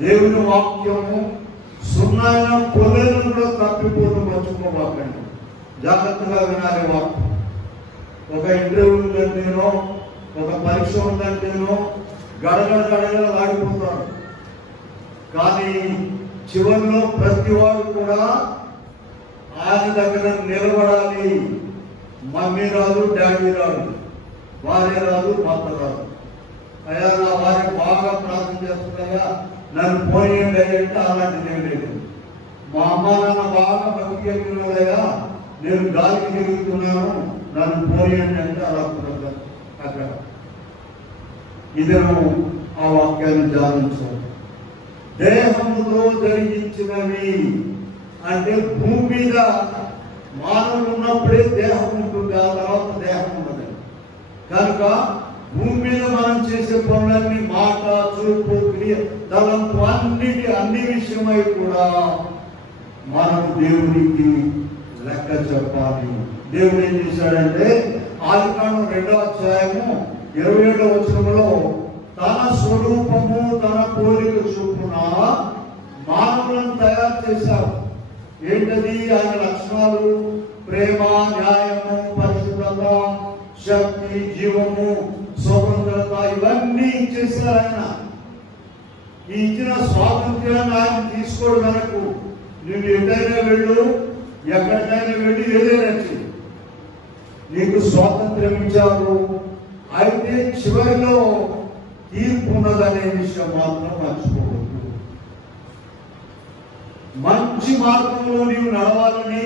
దేవుని వాక్యము సున్నాయిన పొలేను కూడా తప్పిపోతూ మర్చిపోబాకండి. జాగ్రత్తగా వినాలి వాక్యం. ఒక ఇంటర్వ్యూలో నేను ఒక పరీక్ష ఉందంటేనో గడగడ ఆడిపోతారు. కానీ చివరిలో ప్రతి వాడు కూడా ఆయన దగ్గర నిలబడాలి. మమ్మీ రాదు, డాడీ రాదు, భార్య రాదు, భర్త రాదు. అయ్యా నా భార్య బాగా ప్రార్థన చేస్తున్నాయా, నన్ను పోయేయండి అంటే అలాంటిది ఏం లేదు. మా అమ్మ నాన్న బాగా బతికేస్తున్నాయా, నేను గాలికి తిరుగుతున్నాను, నన్ను పోయేయండి అంటే అలా అక్కడ. ఇదను ఆ వాక్యాన్ని ధ్యానించాలి. దేహముతో జరిగించినవి అంటే భూమి మీద మానవులు ఉన్నప్పుడే దేహం ఉంటుంది, ఆ తర్వాత దేహం ఉన్నది. కనుక భూమి మీద మనం చేసే పనులన్నీ మాట, చూపు, క్రియ, తలంపు అన్ని విషయమై కూడా మనం దేవునికి లెక్క చెప్పాలి. దేవుడు ఏం చేశాడంటే ఆదికాండం 2వ అధ్యాయము 27వ వచనంలో తన స్వరూపము తన పోలిక చొప్పున మానవులను తయారు చేశారు. ఏంటది? ఆయన లక్షణాలు ప్రేమ, న్యాయము, పరిశుద్ధత, శక్తి, జీవము, స్వతంత్రత ఇవన్నీ ఇచ్చేసారు ఆయన. ఈ ఇచ్చిన స్వాతంత్ర్యాన్ని ఆయన తీసుకోడు. మనకు నువ్వు ఎటైనా వెళ్ళు, ఎక్కడికైనా వెళ్ళి ఏదైనా చెయ్యి, నీకు స్వాతంత్ర్యం ఇచ్చారు. అయితే చివరిలో తీర్పు ఉన్నదనే విషయం మాత్రం మర్చిపోవద్దు. మంచి మార్గంలో నీవు నడవాలని,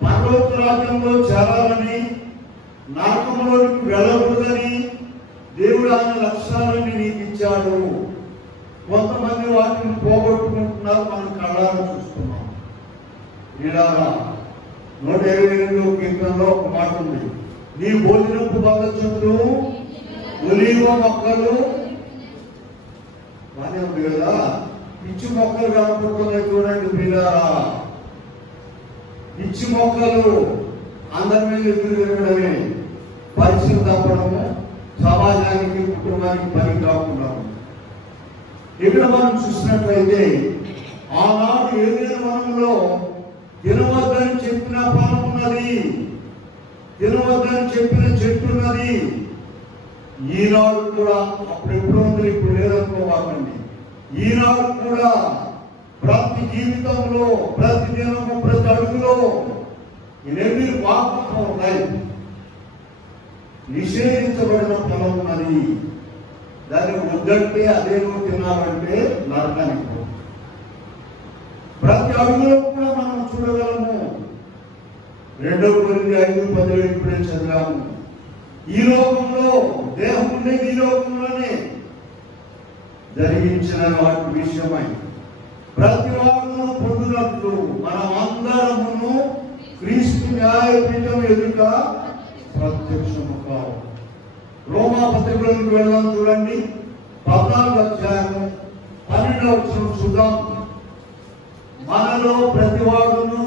పరలోక రాజ్యంలో చేరాలని, నరకంలోకి వెళ్ళకూడదని దేవుడు ఆయన లక్ష్యాలని నీకు ఇచ్చాడు. కొంతమంది వాటిని పోగొట్టుకుంటున్నారు, మనం కళ్ళారా చూస్తున్నాం. ఇలాగా 128వ కీర్తనలో ఒక మాట ఉంది, నీ భోజనపు బల్ల చుట్టూ ఒలీవ మొక్కలు బానే ఉంది కదా, పిచ్చి మొక్కలు కనపడుతున్నాయి చూడండి మీరారా. పిచ్చి మొక్కలు అందరి మీద ఎదురు తిరగడమే, పరిస్థితి తప్పడము, సమాజానికి కుటుంబానికి పని కాకుండా. ఇక్కడ మనం చూసినట్లయితే ఆనాడు ఏదైనా వనంలో తినవద్దని చెప్పిన ఫలం ఉన్నది, తినవద్దని చెప్పిన చెట్టు ఉన్నది. ఈనాడు కూడా అప్పుడెప్పుడు ఉంది, ఇప్పుడు లేదనుకోవాలండి. ఈనాడు కూడా ప్రతి జీవితంలో, ప్రతి దినము, ప్రతి అడుగులో ఇవన్నీ వాక్యం ఉన్నాయి. నిషేధించబడిన ఫలం ఉన్నది. దాన్ని వద్దంటే అదేమో తినాలంటే నరకానికి. ప్రతి అడుగులో కూడా మనం చూడగలము. 2 కొరింథీ 5:10 ఇప్పుడే చదివాము. ఈ లోకంలో దేహం ఉండేది ఈ లోకంలోనే జరిగించిన వాటి విషయమై ప్రతి వాడును పొందినట్లు మనం అందరమును క్రీస్తు న్యాయపీఠం ఎదుట ప్రత్యక్షము కావు. రోమా పత్రికలోకి వెళ్దాం చూడండి. 14వ అధ్యాయము 12వ వచనం చూద్దాం. మనలో ప్రతి వాడును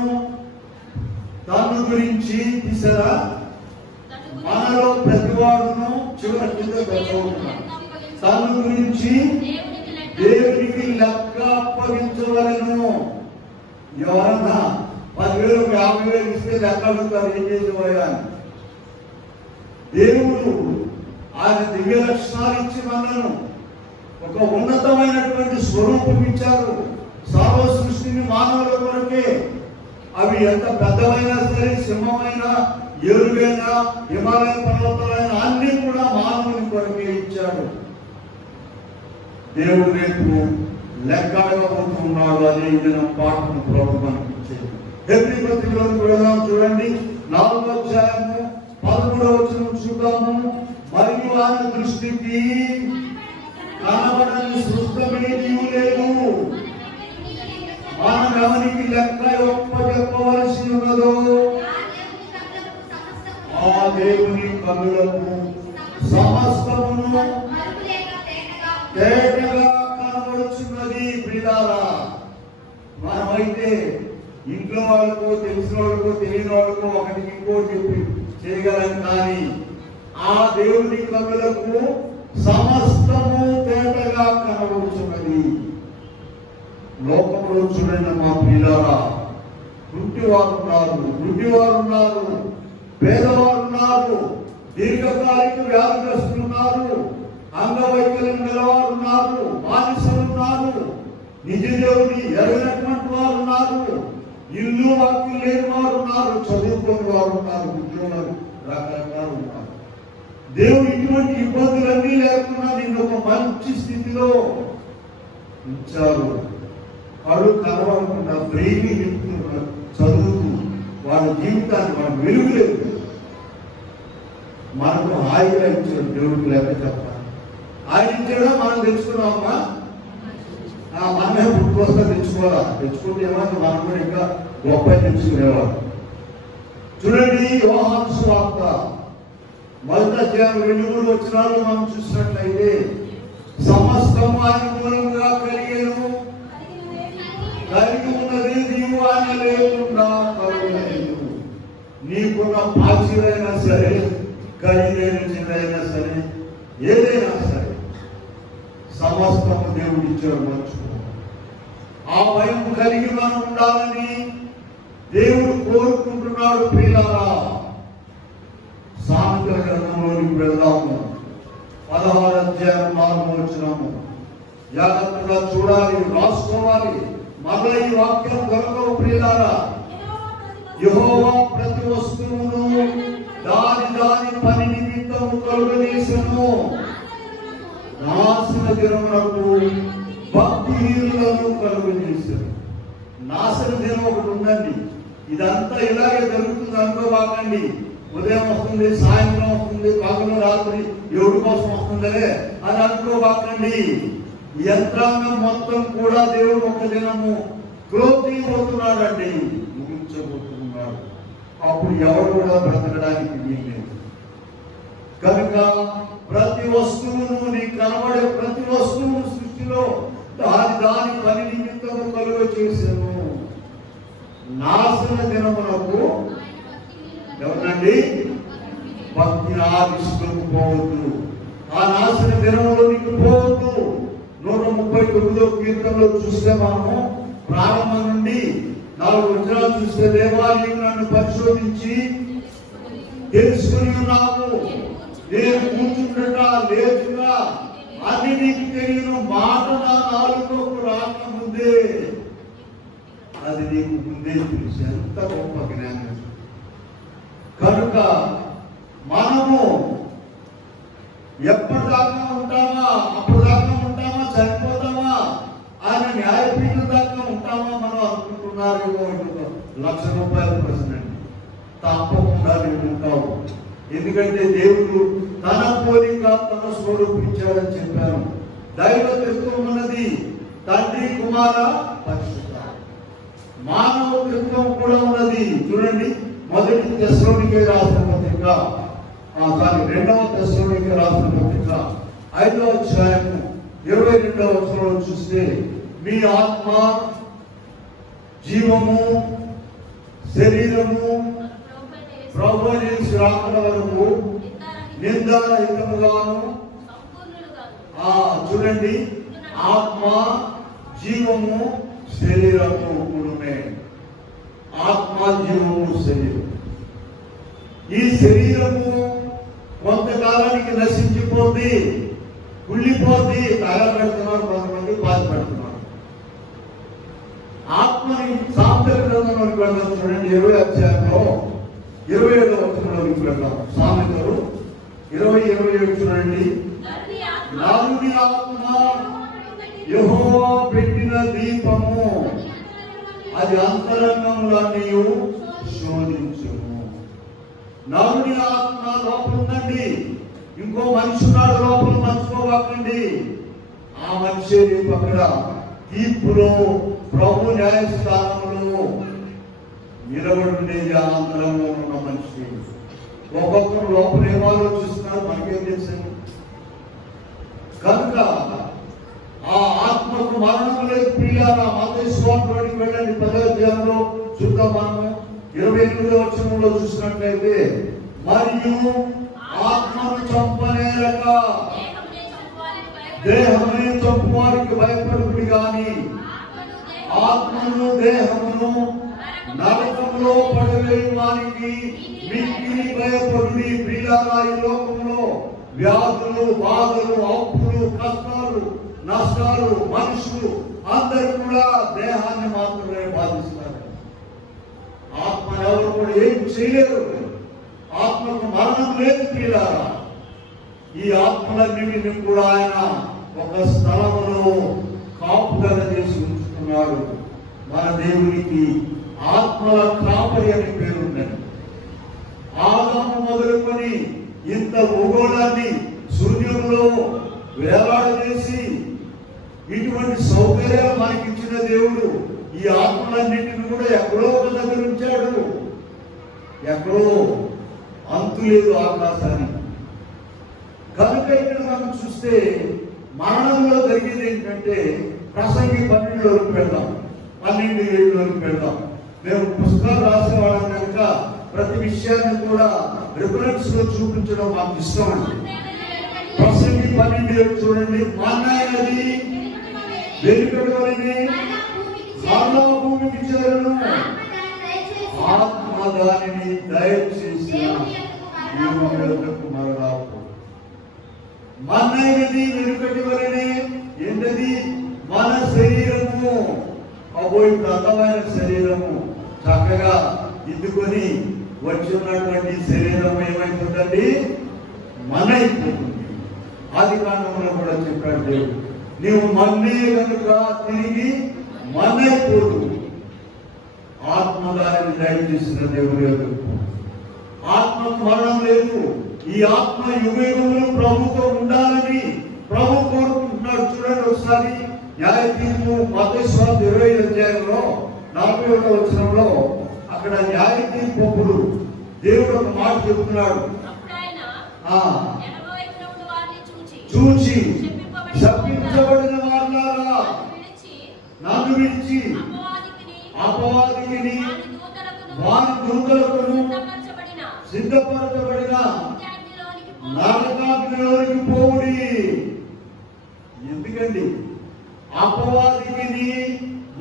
తను గురించి తీసారా, మనలో ప్రతి వాడును చివరి కింద తను గురించి దేవునికి లెక్క అప్పగించవలను. ఎవరన్నా 10,000 50,000 ఇస్తే లెక్క అడుగుతారు, ఏం చేసేవాడు అని. దేవుడు ఆయన దివ్య లక్షణాలు ఇచ్చి మనను ఒక ఉన్నతమైనటువంటి స్వరూపం ఇచ్చారు. సర్వ సృష్టిని మానవుల కొరకే. అవి ఎంత పెద్దవైనా సరే, సింహమైనా, ఏరుగైనా, హిమాలయ పర్వతాలైన అన్ని కూడా మానవుని కొరకే ఇచ్చాడు. దేవుడు రేపు లెక్క అడగబోతున్నాడు. అదే దినం పాఠం ప్రభు మనకి ఇచ్చేది. హెబ్రీ పత్రికలోకి వెళ్దాం చూడండి. 4వ అధ్యాయము 13వ వచనం చూద్దాము. మరియు ఆయన దృష్టికి కనబడని సృష్టమేదీ లేదు, మనం ఎవరికి లెక్క చెప్పవలసి ఉన్నదో ఆ దేవుని కన్నులకు సమస్తమును తేటగా కనబడుచున్నది. ప్రియులారా, మనమైతే ఇంట్లో వాళ్ళకు, తెలిసిన వాళ్ళకు, తెలియని వాళ్ళకు ఒకటికి ఇంకోటి చెప్పి చేయగలం. కానీ ఆ దేవుని కన్నులకు సమస్తము తేటగా కనబడుచున్నది. లోకంలో చూడండి మా ప్రియులారా, గుడ్డివారు ఉన్నారు, గుడ్డివారు ఉన్నారు, పేదవారు ఉన్నారు, దీర్ఘకాలిక వ్యాధిగ్రస్తులు ఉన్నారు, అంగవైకల్యం గలవారు ఉన్నారు, బానిసలు ఉన్నారు, నిజ దేవుని ఎరగినటువంటి వారు ఉన్నారు, ఇల్లు వాక్యం లేని వారు ఉన్నారు, చదువుకుని వారు ఉన్నారు, ఉద్యోగాలు రకరకాలు ఉన్నారు. దేవుడు ఇటువంటి ఇబ్బందులన్నీ లేకుండా నిన్ను ఒక మంచి స్థితిలో ఉంచారు. కళ్ళు కనబడకుండా బ్రెయిన్ చదువుతూ వాళ్ళ జీవితాన్ని మనకు వెలుగులేదు. మనకు హాయిగా ఇచ్చాడు దేవుడికి లేక చెప్పాలి. ఆయన ఇచ్చాడా మనం తెచ్చుకున్నామా? మనమే పుట్టుకొస్తా తెచ్చుకోవాలా? తెచ్చుకుంటే ఏమన్నా మనం కూడా ఇంకా గొప్ప తెచ్చుకునేవాడు. చూడండి, యోహాను సువార్త 1:2-3 వచనాలు మనం చూసినట్లయితే, సమస్తము ఆయన మూలంగా కలిగేను, కలిగి ఉన్నది నీవు ఆయన లేకుండా కలుగలేదు. నీకున్న పాచిరైనా సరే, ఖరీదైన చిన్నదైనా సరే, ఏదైనా సరే సమస్తము దేవుడు ఇచ్చాడు. మర్చిపో. ఆ భయం కలిగి మనం ఉండాలని దేవుడు కోరుకుంటున్నాడు. ప్రియులారా, సామెతల గ్రంథంలోనికి వెళ్దాము. 16వ అధ్యాయం 4వ వచనము జాగ్రత్తగా చూడాలి, రాసుకోవాలి. మళ్ళీ ఈ వాక్యం దొరకవు. ప్రియులారా, యెహోవా ప్రతి వస్తువును దాని పని నిమిత్తము కలుగజేసెను, నాశన దినమునకు భక్తిహీనులను కలుగజేశారు. నాశన దినం ఒకటి ఉందండి. ఇదంతా ఇలాగే జరుగుతుంది అనుకోవాకండి. ఉదయం వస్తుంది, సాయంత్రం వస్తుంది, పగలు రాత్రి ఎవరి కోసం వస్తుందలే అని అనుకోవాకండి. యంత్రాంగం మొత్తం కూడా దేవుడు ఒక దినము క్లోజ్ చేయబోతున్నాడండి, ముగించబోతున్నాడు. అప్పుడు ఎవరు కూడా బ్రతకడానికి వీల్లేదు. కనుక ప్రతి వస్తువును, నీకు కనబడే ప్రతి వస్తువును సృష్టిలో దాని పని నిమిత్తము కలుగ చేశాను. నాశన దినమునకు ఎవరండి? భక్తి ఆదిష్టకు పోవద్దు. ఆ నాశన దినములో నీకు పోవద్దు. 139వ కీర్తనలో చూస్తే మనము ప్రారంభం నుండి 4 వచనాలు చూస్తే, దేవా నీవు నన్ను పరిశోధించి తెలుసుకుని ఉన్నావు, నేను కూర్చుంటా లేచుగా అది నీకు తెలియను, మాట నా నాలుకకు రాకముందే అది నీకు ముందే తెలుసు. ఎంత గొప్ప జ్ఞానం! కనుక మనము ఎప్పటిదాకా ఉంటామా? అప్పుడు దాకా ఉంటామా? చనిపోతామా? ఆయన న్యాయపీఠం దాకా ఉంటామా? మనం అనుకుంటున్నారు ₹1,00,000 ప్రశ్న అండి. తప్పకుండా నేను ఉంటావు. ఎందుకంటే దేవుడు తన పోలిక తన స్వరూపం ఇచ్చాడని చెప్పాను. దైవత్వం ఉన్నది, తండ్రి కుమార పరిశుద్ధ. మానవత్వం కూడా ఉన్నది. చూడండి, 1 తెస్సలోనికే రాసిన పత్రిక, 2వ తెస్సలోనికే రాసిన పత్రిక 5వ అధ్యాయము 22వ వచనంలో చూస్తే, మీ ఆత్మ, జీవము, శరీరము ప్రభువు రాకడ వరకు నిందారహితముగాను, చూడండి, ఆత్మ, జీవము, శరీరము కూడునే. ఆత్మ, జీవము, శరీరం. ఈ శరీరము కొంతకాలానికి నశించిపోద్ది, కుళ్ళిపోద్ది. తగలబెడుతున్నారు కొంతమంది, బాధపడుతున్నారు. ఆత్మని సామెతల గ్రంథంలోకి వెళ్దాం. చూడండి, 20వ అధ్యాయంలో 27వ వచనంలోకి వెళ్దాం. సామెతలు 20:27 చూడండి. నరుని ఆత్మ యెహోవా పెట్టిన దీపము, అది అంతరంగములన్నీ శోధించును. నరుని ఆత్మ లోపల ఉందండి. ఇంకో మనిషి ఉన్నాడు లోపల, మర్చిపోవాకండి. ఆ మనిషి అక్కడ తీర్పులో, ప్రభు న్యాయస్థానంలో నిలబడి ఉండేది ఆ అంతరంగంలో ఉన్న మనిషి. ఒక్కొక్కరు లోపల ఏం ఆలోచిస్తున్నారు మనకేం తెలుసు. కనుక ఆ ఆత్మకు మరణం లేదు. ప్రియులారా, మత్తయి సువార్తలోకి వెళ్ళండి, 10వ అధ్యాయంలో చూద్దాం. మనము 28వ వచనంలో చూసినట్లయితే, మరియు ఆత్మను చంపనేరక దేహమునే చంపువారికి భయపడుకుడి గాని ఆత్మను దేహమును నరకంలో పడవేయు వారికి మిక్కిలి భయపడుడి. ప్రియులారా, ఈ లోకంలో వ్యాధులు, బాధలు, అప్పులు, కష్టాలు, నష్టాలు, మనుషులు అందరూ కూడా దేహాన్ని మాత్రమే బాధిస్తారు. ఆత్మ ఎవరు కూడా ఏం చేయలేరు. ఆత్మకు మరణం లేదు ప్రియులారా. ఈ ఆత్మలన్నింటినీ కూడా ఆయన ఒక స్థలములో కాపుదల చేసి ఉంచుతున్నాడు. మన దేవునికి ఆత్మల కాపరి అని పేరుందని. ఆదాము మొదలుకొని ఇంత భూగోళాన్ని శూన్యంలో వేలాడదీసి ఇటువంటి సౌకర్యాలు మనకిచ్చిన దేవుడు ఈ ఆత్మలన్నింటినీ కూడా ఎక్కడో ఒక దగ్గర ఉంచాడు. ఎక్కడో అంతు లేదు ఆకాశానికి. కనుక ఇక్కడ మనం చూస్తే మరణంలో జరిగేది ఏంటంటే, ప్రసంగి 12లోకి పెడదాం, 12:7లోకి పెడదాం. మేము పుస్తకాలు రాసేవాళ్ళం కనుక ప్రతి విషయాన్ని కూడా రిఫరెన్స్ లో చూపించడం మాకు ఇష్టం అండి. ప్రసంగి 12:7 చూడండి. మన్నైనది వెనుకటి వలె మరలా భూమికి చేరును, ఆత్మ దానిని దయచేసిన మరలా. మన్నైనది వెనుకటి వలె ఏంటది? మన శరీరము. అబోయి అందమైన శరీరము చక్కగా ఇద్దుకొని వచ్చి ఉన్నటువంటి శరీరం ఏమైపోతుంది? మన అయిపోతుంది. ఆదికాండంలో కూడా చెప్పాడు దేవుడు, నీవు మన్నే కనుక తిరిగి మన్నైపోదు. ఆత్మ దానిని దయచేసిన దేవుడు ఎదుర్కొ. ఆత్మకు మరణం లేదు. ఈ ఆత్మ యుగయుగములు ప్రభుతో ఉండాలని ప్రభు కోరుకుంటున్నాడు. చూడండి ఒకసారి న్యాయతీర్పు మత్తయి సువార్త 25వ అధ్యాయంలో 41వ వచనంలో అక్కడ న్యాయతీర్పుడు దేవుడు ఒక మాట చెబుతున్నాడు. చూచి శపించబడిన వారులారా, నన్ను విడిచి అపవాదికిని వారి దూతలకును సిద్ధపరచబడిన నరకాగ్నిలోనికి పోవుడి. ఎందుకండి? అపవాదికిని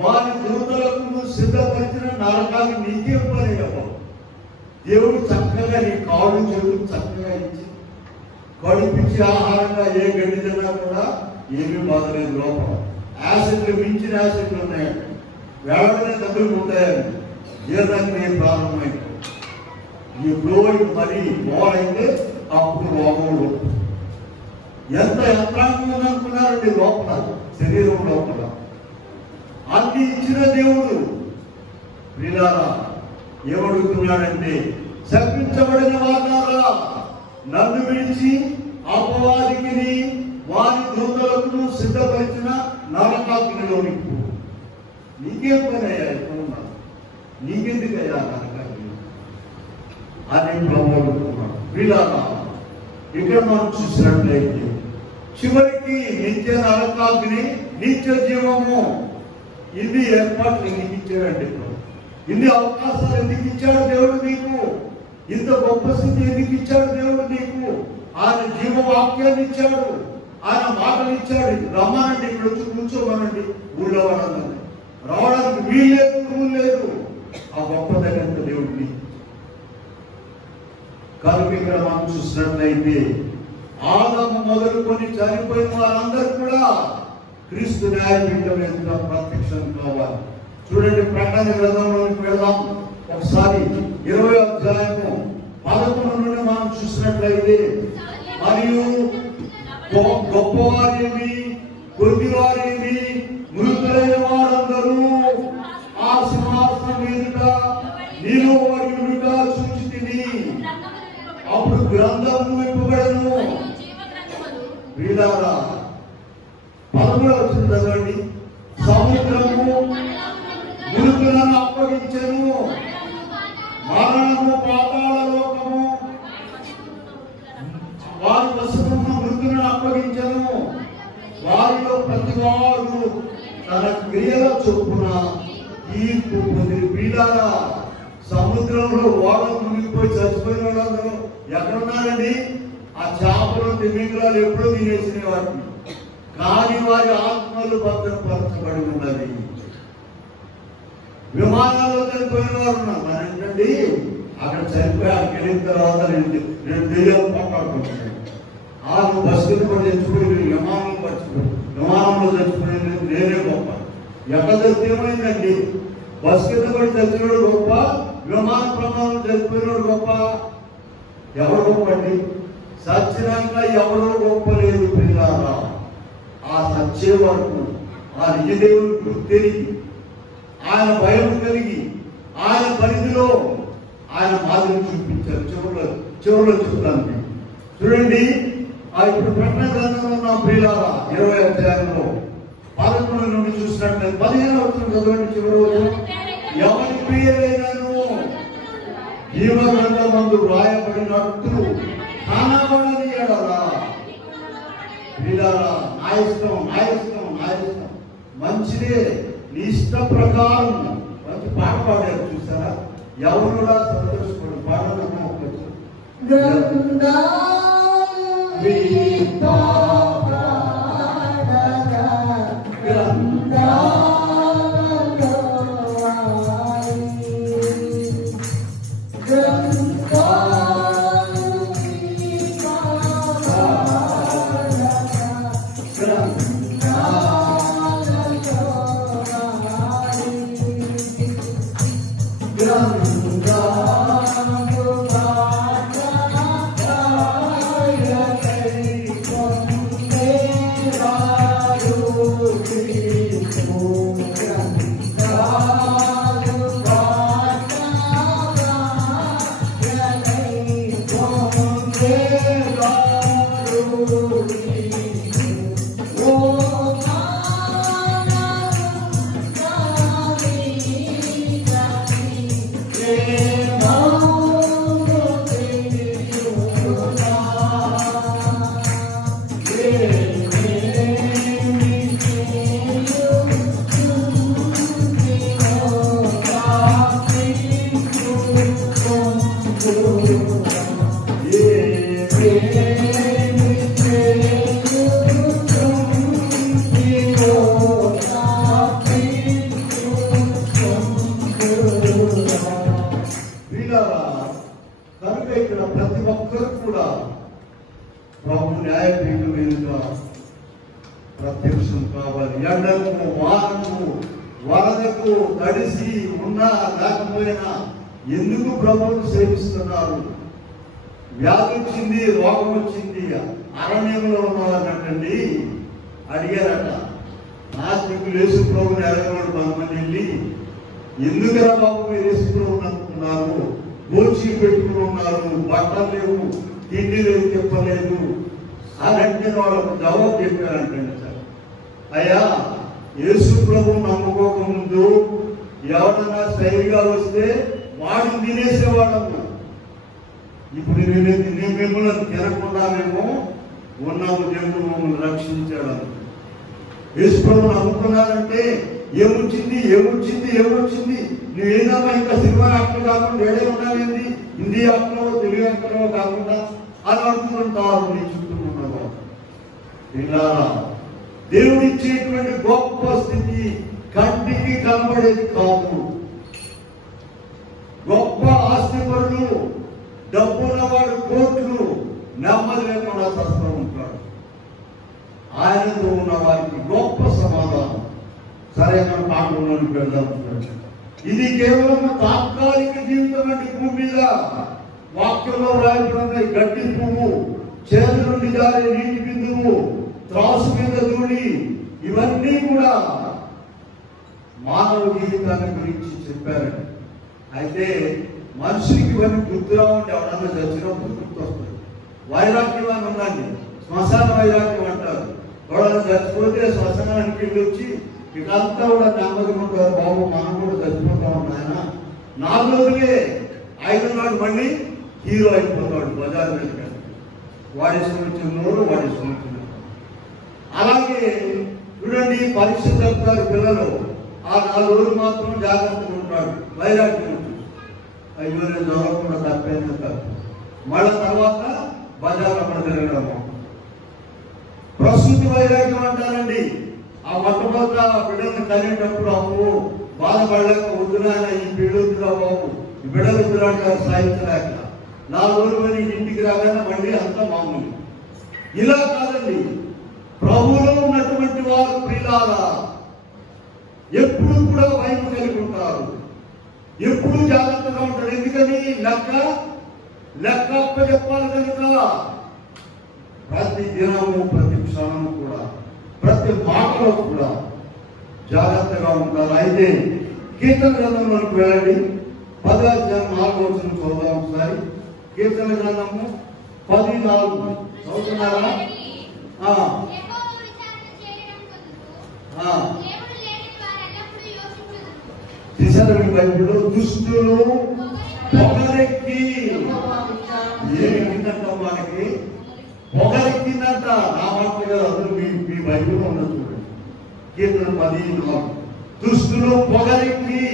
వారి దూతలకు సిద్ధపరిచిన నరకాన్ని నీకే పని కదా. దేవుడు చక్కగా నీ కాళ్ళు చేతులు చక్కగా ఇచ్చి కడుపిచ్చి ఆహారంగా ఏ గడ్డి తిన్నా కూడా ఏమీ బాధలేదు. లోపల యాసిడ్లు మించిన యాసిడ్లు ఉన్నాయండి. వేళనే దగ్గరకు ఉంటాయండి. జీర్ణక్రియ ప్రారంభమైంది. ఈ గ్లోయింగ్ మరీ మోరైతే అప్పుడు రోగంలో ఎంత యంత్రాంగం ఉందనుకున్నారండి లోపల, శరీరం లోపల. అన్ని ఇచ్చిన దేవుడు ప్రియులారా ఏమడుగుతున్నాడంటే, శపించబడిన వారులారా, నన్ను విడిచి అపవాదికిని వారి దూతలకు సిద్ధపరిచిన నరకాగ్నిలోనికి. నీకేం పని అయ్యా ఇక్కడ ఉన్నాడు? నీకెందుకయ్యా నరకాగ్ని అని ప్రభు అడుగుతున్నాడు. ప్రియులారా ఇక్కడ మనం చూసినట్లయితే చివరికి నిత్య నరకాగ్ని, నిత్య జీవము, ఇది ఏర్పాట్లు ఎందుకు ఇచ్చాడండి? ఇన్ని అవకాశాలు ఎందుకు ఇచ్చాడు దేవుడు నీకు? ఇంత గొప్ప స్థితి ఎందుకు ఇచ్చాడు దేవుడు నీకు? ఆయన జీవవాక్యాన్ని ఇచ్చాడు, ఆయన మాటలు ఇచ్చాడు. రమ్మనండి, ఇక్కడ వచ్చి కూర్చోమనండి. ఊళ్ళో వాళ్ళందరూ రావడానికి వీల్లేదు, రూల్ లేదు. ఆ గొప్ప దగ్గర దేవుడిని కనుక ఇక్కడ మనం చూసినట్లయితే ఆదాము మొదలుకొని చనిపోయిన వారందరూ కూడా క్రీస్తు న్యాయపీఠం ఎదుట ప్రత్యక్షం కావాలి. చూడండి, ప్రకటన గ్రంథంలోకి వెళ్దాం ఒకసారి. 20వ అధ్యాయము 11 నుండి మనం చూసినట్లయితే, మరియు గొప్పవారేమి కొద్దివారేమి మృతులైన వారందరూ ఆ సింహాసనం ఎదుట నిలువబడి ఉండుట చూచితిని. అప్పుడు గ్రంథము విప్పబడెను. ప్రియులారా 13వ వచనం చదవండి. సముద్రము మృతులను అప్పగించెను, మరణము పాతాళ లోకము వారి వశమున్న మృతులను అప్పగించెను. వారిలో ప్రతివాడు తన క్రియల చొప్పున తీర్పు పొందిరి. ప్రియులారా సముద్రంలో ఓడలు మునిగిపోయి చచ్చిపోయిన వాళ్ళందరూ ఎక్కడున్నారండి? ఆ చేపలు తిమింగలాలు ఎప్పుడో తినేసిన వాటిని, కానీ వారి ఆత్మలు భద్రపరచబడి ఉన్నది. విమానాల్లో చనిపోయిన వారు ఉన్నారు. ఏంటండి? అక్కడ చనిపోయి అక్కడికి వెళ్ళిన తర్వాత రెండు దెయ్యాలు మాట్లాడుకుంటున్నాను. నువ్వు బస్సు కింద కూడా తెచ్చుకుని విమానంలో తెచ్చుకునేది నేనే గొప్ప. ఎక్కడ తెచ్చి ఏమైందండి? బస్సు కింద కూడా తెచ్చినోడు గొప్ప, విమాన ప్రమాదం తెచ్చిపోయినోడు గొప్ప. ఎవరు గొప్ప అండి? సత్యనాక ఎవరో గొప్ప లేదు పిల్లారా. ఆ సత్య వరకు ఆ నిజదేవుని గుర్తెరిగి ఆయన భయం కలిగి ఆయన పరిధిలో ఆయన మాదిరి చూపించారు. చివరిలో చెప్తాను చూడండి. ఇప్పుడు ప్రకటన గ్రంథంలో ఉన్న ప్రియులారా 20వ అధ్యాయంలో 11 నుండి చూసినట్లయితే 15వ వచనం చదవండి. చివరి ఎవరి ప్రియరైనను జీవ గ్రంథమందు వ్రాయబడినట్టు కానబడని ఎడల ప్రియులారా నా ఇష్టం మంచిదే, నీ ఇష్ట ప్రకారం మంచి పాట పాడారు. చూసారా? ఎవరు కూడా సంతోషపడు పాడడం కనుక ఇక్కడ ప్రతి ఒక్కరు కూడా ప్రభు న్యాయపీఠం మీదుగా ప్రత్యక్షం కావాలి. ఎండకు వానకు వరదకు తడిసి ఉన్నా లేకపోయినా ఎందుకు ప్రభువును సేవిస్తున్నారు? వ్యాధి వచ్చింది, రోగం వచ్చింది, అరణ్యంలో ఉన్నవారంటండి అడిగారట. నాస్తికులు యేసు ప్రభుని అడగవాడు కొంతమంది వెళ్ళి, ఎందుకురా బాబు మీరు యేసు ప్రభుని అనుకున్నారు? గోచి పెట్టుకుని ఉన్నారు, బట్టలు లేవు, తిండి లేదు, చెప్పలేదు అని అంటే వాళ్ళకు జవాబు చెప్పారంటండి. సార్ అయ్యా, యేసు ప్రభువు నమ్ముకోకముందు ఎవరన్నా స్టైల్గా వస్తే వాడిని తినేసేవాళ్ళము. ఇప్పుడు మిమ్మల్ని తినకుండా మేము ఉన్నాము, దేవుడు మమ్మల్ని రక్షించాడు. యేసు ప్రభువు నమ్ముకున్నారంటే ఏమొచ్చింది నువ్వేదమ్మా ఇంకా సినిమా యాక్టర్ కాకుండా ఏడే ఉన్నావేంది, హిందీ యాక్టరో తెలుగు యాక్టరో కాకుండా అని అనుకుంటారు నీ చుట్టూ ఉన్నవారు. ఇలా దేవుడు ఇచ్చేటువంటి గొప్ప స్థితి కంటికి కనబడేది కాదు. గొప్ప ఆస్తిపరులు, డబ్బున్నవాడు కోట్లు నెమ్మది లేకుండా చస్తూ ఉంటాడు. ఆయనతో ఉన్న వారికి గొప్ప సమాధానం. సరైన పాఠంలోకి వెళ్దాం. ఇది కేవలం తాత్కాలిక జీవితం అంటే భూమి మీద వాక్యంలో రాయబడిన గడ్డి పువ్వు, చేతి నుండి జారే నీటి బిందువు, త్రాసు మీద దూడి, ఇవన్నీ కూడా మానవ జీవితాన్ని గురించి చెప్పారండి. అయితే మనుషులకి ఇవన్నీ గుర్తురావంటే ఎవరన్నా చచ్చినప్పుడు గుర్తొస్తుంది. వైరాగ్యం అని ఉందండి, శ్మశాన వైరాగ్యం అంటారు. ఎవడన్నా చచ్చిపోతే శ్మశానానికి వెళ్ళి వచ్చి ఇదంతా కూడా నెమ్మదిగా ఉంటారు. బాబు మనం కూడా చచ్చిపోతాం ఆయన 4 రోజులే, 5వ నాడు మళ్ళీ హీరో అయిపోతాడు బజార్ మీద. వాడి సంవత్సరం నోరు, వాడి సంవత్సరం. అలాగే చూడండి, పరీక్ష చెప్తారు పిల్లలు, ఆ 4 రోజులు మాత్రం జాగ్రత్తగా ఉంటాడు. వైరాగ్యం అయ్యో నేను చదవకుండా తప్పేది తప్పు. మళ్ళీ తర్వాత బజార్ అక్కడ తిరగడము. ప్రసూతి వైరాగ్యం అంటారండి. ఆ మొట్టమొదట బిడ్డలను కలిగేటప్పుడు అప్పు బాధపడలేక వద్దునా ఈ పీడుతురా బాబు బిడ్డలు పిల్లలు సాధించలేక 4 రోజులు ఇంటికి రాగానే మళ్ళీ అంతా మామూలు. ఇలా కాదండి, ప్రభువులో ఉన్నటువంటి వారు ప్రియులారా ఎప్పుడు కూడా భయం కలిగి ఉంటారు, ఎప్పుడు జాగ్రత్తగా ఉంటారు. ఎందుకని లెక్క అప్పచెప్పాలి కనుక ప్రతి దినము ప్రతి క్షణము కూడా ప్రతి మాటలో కూడా జాగ్రత్తగా ఉంటారు. అయితే కీర్తన గ్రంథంలోకి వెళ్ళండి, 10వ అధ్యాయం 4వ వచనం చదువుదాం ఒకసారి. కీర్తన గ్రంథము 10:4 చదువుతున్నారా? తీశారు మీ బైబిల్లో. దుష్టులు పొగరెక్కి ఏమిందంట, మనకి పొగరెక్కిందంట. నా మాటలు కదా, అందరూ మీ బైబిల్లో ఉన్నది చూడండి. కీర్తన 10:4 దుష్టులు పొగరెక్కి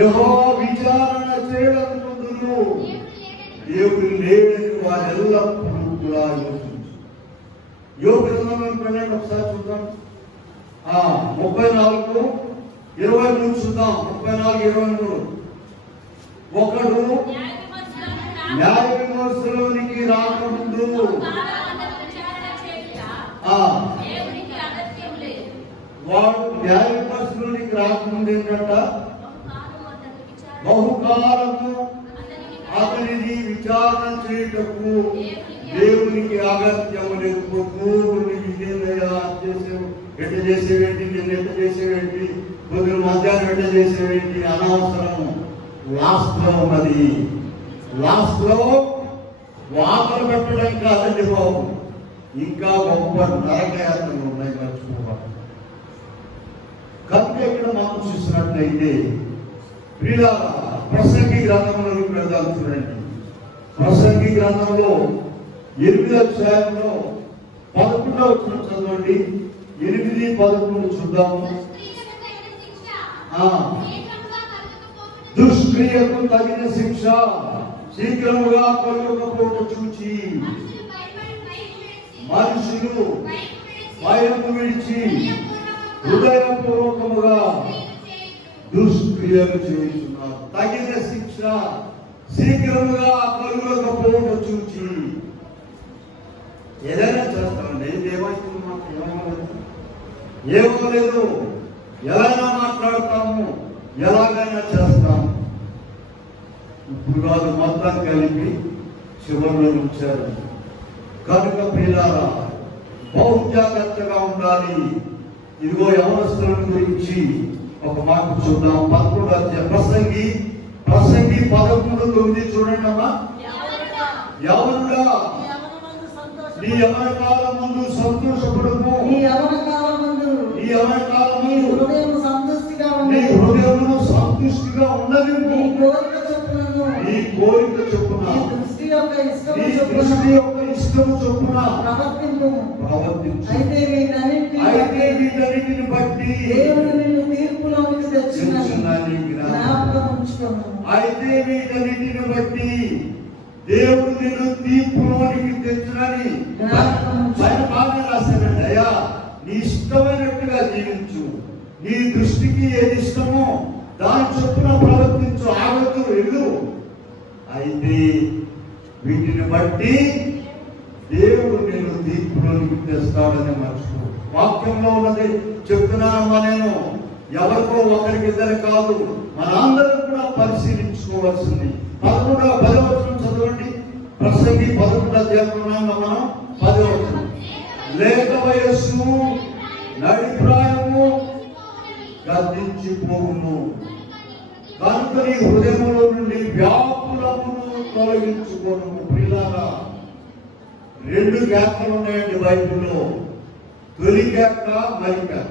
యెహోవా విచారణ చేయడందురు, దేవుడు లేడని వారు ఎల్లప్పుడూ కూడా యోచించు. యోగ గ్రంథంలో ఒకసారి చూద్దాం. 34:23 చూద్దాం. 34:23 ఒకడు న్యాయ విమర్శలోనికి రాకముందు వాడు న్యాయ విమర్శలోనికి రాకముందు ఏంటంట, బహుకాలము అతనిని విచారణ చేయుటకు దేవునికి అగత్యము లేదు. ఎట్ట చేసేవేంటి, నేను ఎట్ట చేసేవేంటి, కొద్దిగా మధ్యాహ్నం ఎట్ట చేసేవేంటి, అనవసరము. లాస్ట్ లో ఉన్నది, లాస్ట్ లో వాతలు పెట్టడం కాదండి బాబు, ఇంకా గొప్ప నరకయాత్రలు ఉన్నాయి, మర్చిపోవాలి. కనుక ఇక్కడ మనం చూసినట్లయితే ప్రియులారా ప్రసంగి గ్రంథంలోకి వెళ్దాం. చూడండి, ప్రసంగి గ్రంథంలో 8వ అధ్యాయంలో 11వ వచనం చదవండి. 8-11 చూద్దాము. దుష్క్రియకు తగిన శిక్ష శీఘ్రముగా కలుగకపోవట చూచి మనుషులు భయము విడిచి హృదయపూర్వకముగా దుష్క్రియలు చేస్తున్నారు. తగిన శిక్ష శీఘ్రముగా కలుగకపోవట చూచి ఏదైనా చేస్తామండి. ఏమైతుంది, మాకు ఏమో లేదు, ఎలాగైనా మాట్లాడతాము, ఎలాగైనా చేస్తాము. ఇప్పుడు కాదు, మొత్తం కలిపి చివరిలో ఉంచారు. కనుక ప్రియులారా బహు జాగ్రత్తగా ఉండాలి. ఇదిగో యవనస్తుల గురించి ఒక మాట చూద్దాం. 11వ అధ్యాయం ప్రసంగి 11:9 చూడండి అమ్మా. యవనుడా నీ యవన కాలం ముందు సంతోషపడము, నీ యవన కాలము నీ హృదయము సంతుష్టిగా ఉన్నది, నీ కోరిక చొప్పున నీ దృష్టి యొక్క ఇష్టము చొప్పున ప్రవర్తించు. అయితే వీటన్నిటిని బట్టి దేవుడు నిన్ను తీర్పులోనికి తెచ్చునని జ్ఞాపకం ఉంచుకోను. అయితే వీటన్నిటిని బట్టి దేవుడు నిన్ను తీర్పులోనికి తెచ్చునని బాగా రాశానండి. అయ్యా, నీ ఇష్టమైనట్టుగా జీవించు, నీ దృష్టికి ఏది ఇష్టమో దాని చొప్పున ప్రవర్తించు, ఆగదు, వెళ్ళు. అయితే వీటిని బట్టి దేవుడు నేను తీర్పులోనికి తెస్తాడని మర్చిపో. వాక్యంలో ఉన్నది చెప్తున్నానమ్మా. నేను ఎవరికో ఒకరికి ఇద్దరు కాదు, మనందరం కూడా పరిశీలించుకోవాల్సింది. 11వ వచనం చదవండి. ప్రసంగి 11వ అధ్యాయంలో మనం 10వ వచనం. లేక వయస్సు నడిప్రాయము గద్దించిపోవును, కనుక నీ హృదయంలో నుండి వ్యాకులమును తొలగించుకోను. ప్రియులారా 2 కేకలు ఉన్నాయండి బైబిల్లో, తొలి కేక, మరి కేక.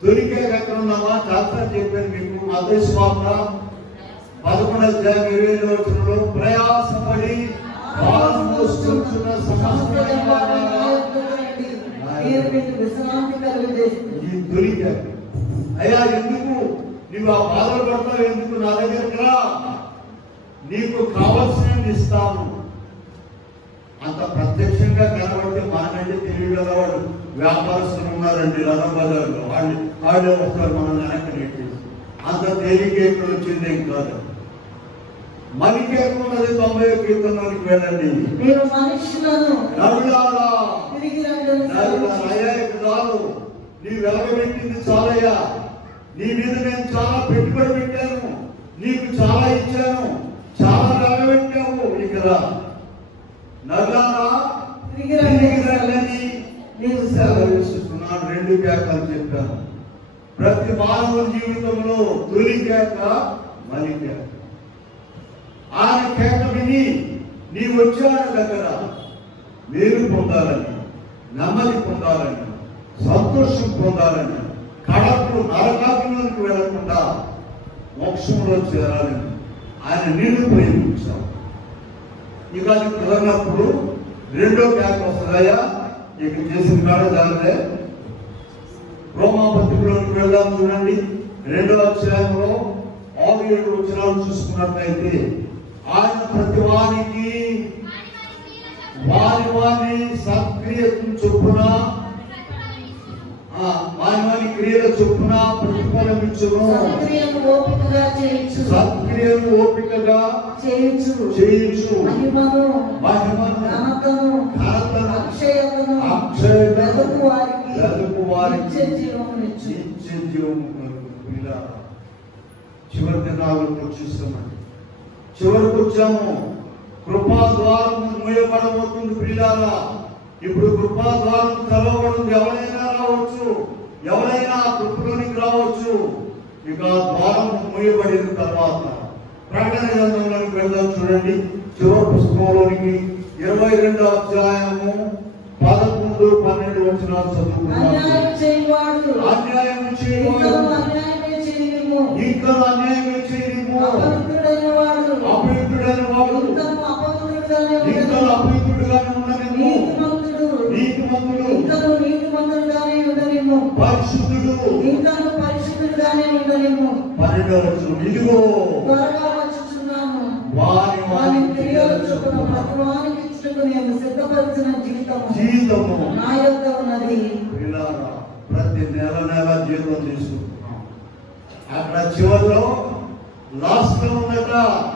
తొలి కేక ఎక్కడ ఉందమ్మా? చాలా చెప్పాను మీకు. మత్తయి సువార్త 11వ అధ్యాయం 20వ వచనంలో ప్రయాసపడి భారం మోస్తున్న సమస్తమైన వారా ఈ తొలి కేక. అయ్యా, ఎందుకు నీవు ఆ బాధలు పడతావు? ఎందుకు నా దగ్గరికి రా, నీకు కావలసినది ఇస్తాను. అంత ప్రత్యక్షంగా కనబడితే మనకంటే తెలివిగల వ్యాపారస్తులు ఉన్నారండి రథం బజార్లో, వాళ్ళు వస్తారు, మనం వెనక్కి నెట్టేసి అంత తేలికేకులు వచ్చిందేం కాదు. మనకి ఉన్నది 90వ కీర్తనలోకి వెళ్ళండి. చాలు, నీ వెలగబెట్టింది చాలయ్యా, నీ మీద నేను చాలా పెట్టుబడి పెట్టాను, నీకు చాలా ఇచ్చాను, చాలా వెలగబెట్టావు, ఇక్కడ నల్లారా తిరిగి రండి నేను సెలవిస్తున్నాను. 2 కేకలు చెప్పాను. ప్రతి మానవ జీవితంలో తొలి కేక మలి కేక. ఆయన కేక విని నీ వచ్చాడు దగ్గర మేలు పొందాలని, నెమ్మది పొందాలని, సంతోషం పొందాలని, కడకు నరకాగ్నిలోకి వెళ్లకుండా మోక్షంలో చేరాలని ఆయన నిన్ను ప్రేమించావు. ఇక అది కుదరినప్పుడు 2వ కేక వస్తుందయ్యా. ఇక చేసిన కాడ జాగ్రత్త. రోమాపత్రికలోకి వెళ్దాం చూడండి. 2వ అధ్యాయంలో 6-7 వచనాలు చూసుకున్నట్లయితే ఆయన ప్రతి వారికి వారి సక్రియకు చొప్పున వారి క్రియల చొప్పున ప్రతిఫలం ఇచ్చును. సత్క్రియను ఓపికగా చేయించు. మహిమను అక్షయతను వారికి నిత్య జీవము. చివరి దినాలకు వచ్చేస్తామండి. చివరికి వచ్చాము. కృపా ద్వారం మూయబడబోతుంది ప్రియులారా. ఇప్పుడు కృపా ద్వారం తెరవబడింది. ఎవరైనా రావచ్చు, ఎవరైనా ఆ కృపలోనికి రావచ్చు. ఇక ద్వారం మూయబడిన తర్వాత ప్రకటన గ్రంథంలోకి వెళ్దాం చూడండి. చివరి పుస్తకంలోనికి 22వ అధ్యాయము 11-12 వచనాలు చదువుకున్నాము. అన్యాయం చేయవాడు ఇంకా అన్యాయం చేయము. అపవిత్రుడైన వాడు ఇంకా అపవిత్రుడుగానే ఉండనిమ్ము. నీతిమంతుడుగానే ఉండనిమ్ము. పరిశుద్ధుడు ఇంకా పరిశుద్ధుడుగానే ఉండనిమ్ము. 12వ వచనం. ఇదిగో త్వరగా వచ్చుచున్నాము. వారి క్రియల చొప్పున ప్రతివానికి ఇచ్చుటకు నేను సిద్ధపరిచిన జీవితము నా యొద్ద ఉన్నది. ప్రతి నెల జీవితం తీసుకుంటున్నాం. అక్కడ చివరిలో లాస్ట్ లో ఉన్నట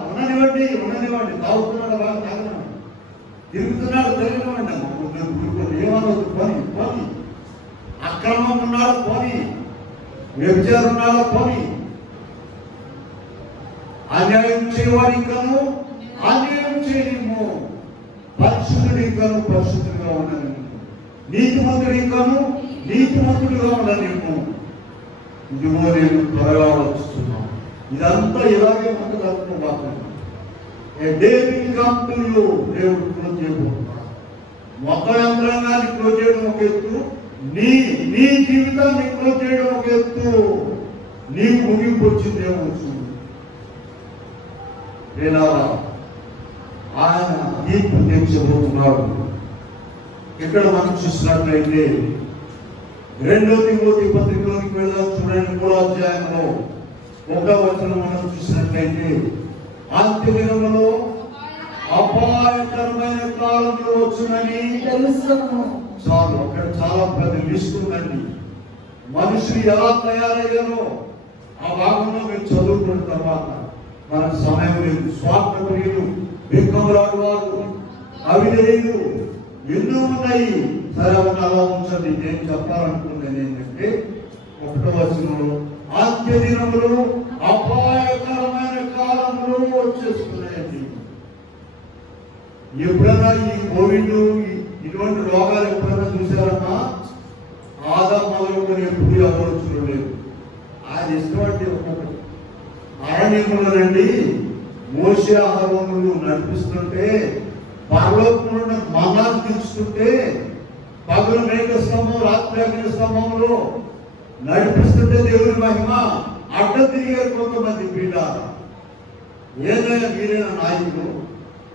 ఉండనివ్వండి, తాగుతున్నాడు, బాగా తాగనివ్వండి, తిరుగుతున్నాడు, తిరగనివ్వండి. ఏమన్నది పోని, అక్రమం ఉన్నాడు పోని, వ్యభిచారం ఉన్నాడు పోని, అన్యాయం చేయవాడి ఇంకను అన్యాయం చేయలేము. పరిశుద్ధుడు ఇంకను పరిశుద్ధుడిగా ఉండలేము. నీతిమంతుడు ఇంకను నీతిమంతుడిగా ఉండలేము. ఇదిగో నేను త్వరగా వచ్చుతున్నాను. ఇదంతా ఇలాగే ఉంటుంది అనుకున్నాను. దేవుడు క్లోజ్ చేయబోతున్నాడు. మొత్తం యంత్రాంగాన్ని క్లోజ్ చేయడం ఒక ఎత్తు, నీ జీవితాన్ని క్లోజ్ చేయడం ఒక ఎత్తు. నీకు ముగింపు వచ్చిందేమో చూడు. ఆయన తీర్పు తెచ్చబోతున్నాడు. ఇక్కడ మనం చూసినట్లయితే 2వ తిమోతి పత్రికలోకి వెళ్దాం చూడండి. 3వ అధ్యాయంలో 1వ వచనం మనం చూసినట్లయితే అంత్యదినములో అపాయకరమైన కాలంలో వచ్చునని తెలుసును. చాలు, అక్కడ చాలా పెద్ద లిస్ట్ ఉందండి. మనుషులు ఎలా తయారయ్యారో ఆ భాగంలో మీరు చదువుకున్న తర్వాత మనకు సమయం లేదు. స్వార్థ ప్రియులు, బిక్కములాడు వారు, అవిధేయులు ఎన్నో ఉన్నాయి. సరే అవన్నీ అలా ఉంచండి. నేను చెప్పాలనుకున్నది ఏంటంటే 1వ వచనంలో అంత్యదినములు అపాయకరమైన కాలంలో వచ్చేస్తున్నాయండి. ఎప్పుడైనా ఈ కోవిడ్ ఇటువంటి రోగాలు ఎప్పుడైనా చూసారన్నా? ఆదాం మొదలుకొని ఎప్పుడు ఎవరు చూడలేదు. ఆయన ఇష్టపడి ఒక్కొక్కటి అరణ్యములనండి మోషే అహరోనులు నడిపిస్తుంటే, పరలోకములను మన్నాను తీర్చుకుంటే, పగలు మేఘ స్తంభం, రాత్రి అగ్ని స్తంభంలో నడిపిస్తుంటే దేవుని మహిమ అడ్డం తిరిగారు కొంతమంది పీడ. ఏదైనా మీరైనా నాయకులు,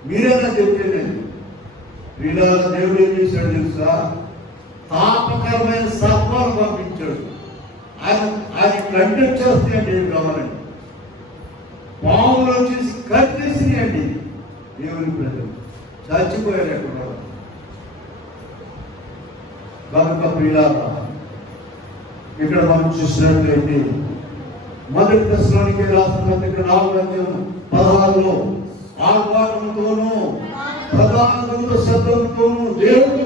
మీరైనా చెప్పేది పీడ. దేవుడు ఏం చేశాడు తెలుసా? తాపకరమైన సర్పాలు పంపించాడు. ఆయన కంటెక్ట్ చేస్తాయండి. ఏం కావాలండి? పాములు వచ్చేసి కట్టేసినాయండి. దేవుని ప్రజలు చచ్చిపోయారు ఎక్కడ. కనుక ప్రియులారా, ఇక్కడ మనం చూసినట్లయితే మొదటి దశలోనికి రాసిన పత్రిక 4:16 ఆర్భాటంతోనూ ప్రధాన దూత శబ్దంతోనూ దేవుని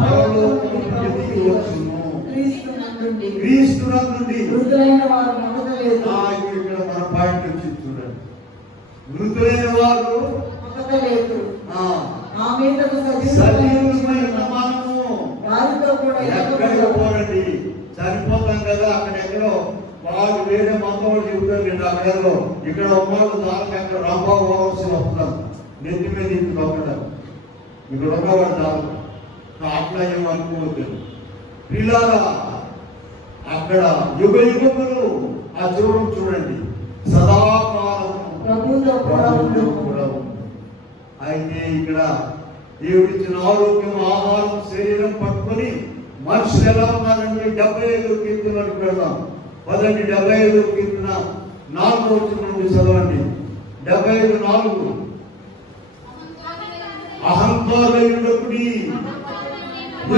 పరలోకము నుండి దిగి వచ్చును. క్రీస్తునందుండి మృతులైన వారు మొదలలేదు. ఇక్కడ మన పాయింట్ వచ్చి చూడండి, మృతులైన వారు మొదలలేదు. సజీవమైన మనము వారితో కూడా ఎక్కడికి పోరండి, చనిపోతాం కదా. అక్కడెక్కడో వాళ్ళు వేరే మందవాళ్ళు చెబుతారు, అక్కడెక్కడో ఇక్కడ ఉన్నవాళ్ళు దానికి అక్కడ రాంబాబు పోవాల్సి వస్తాం, నెత్తి మీద ఇంటికి ఒకడం ఇక్కడ ఉన్నవాడు చాలు. అట్లా ఏమనుకోవద్దు పిల్లారా. అక్కడ యుగ యుగములు ఆ చివరం చూడండి, సదాకాలం ప్రభువుతో కూడా ఉండు. అయితే ఇక్కడ దేవుడిచ్చిన ఆరోగ్యం, ఆహారం, శరీరం పట్టుకొని మనుషులు ఎలా ఉన్నారంటే 75 కీర్తనలకు పెడదాం. 75 కీర్తన 4వ వచనం నుండి చదవండి. 75:4 అహంకారయుడకుడి,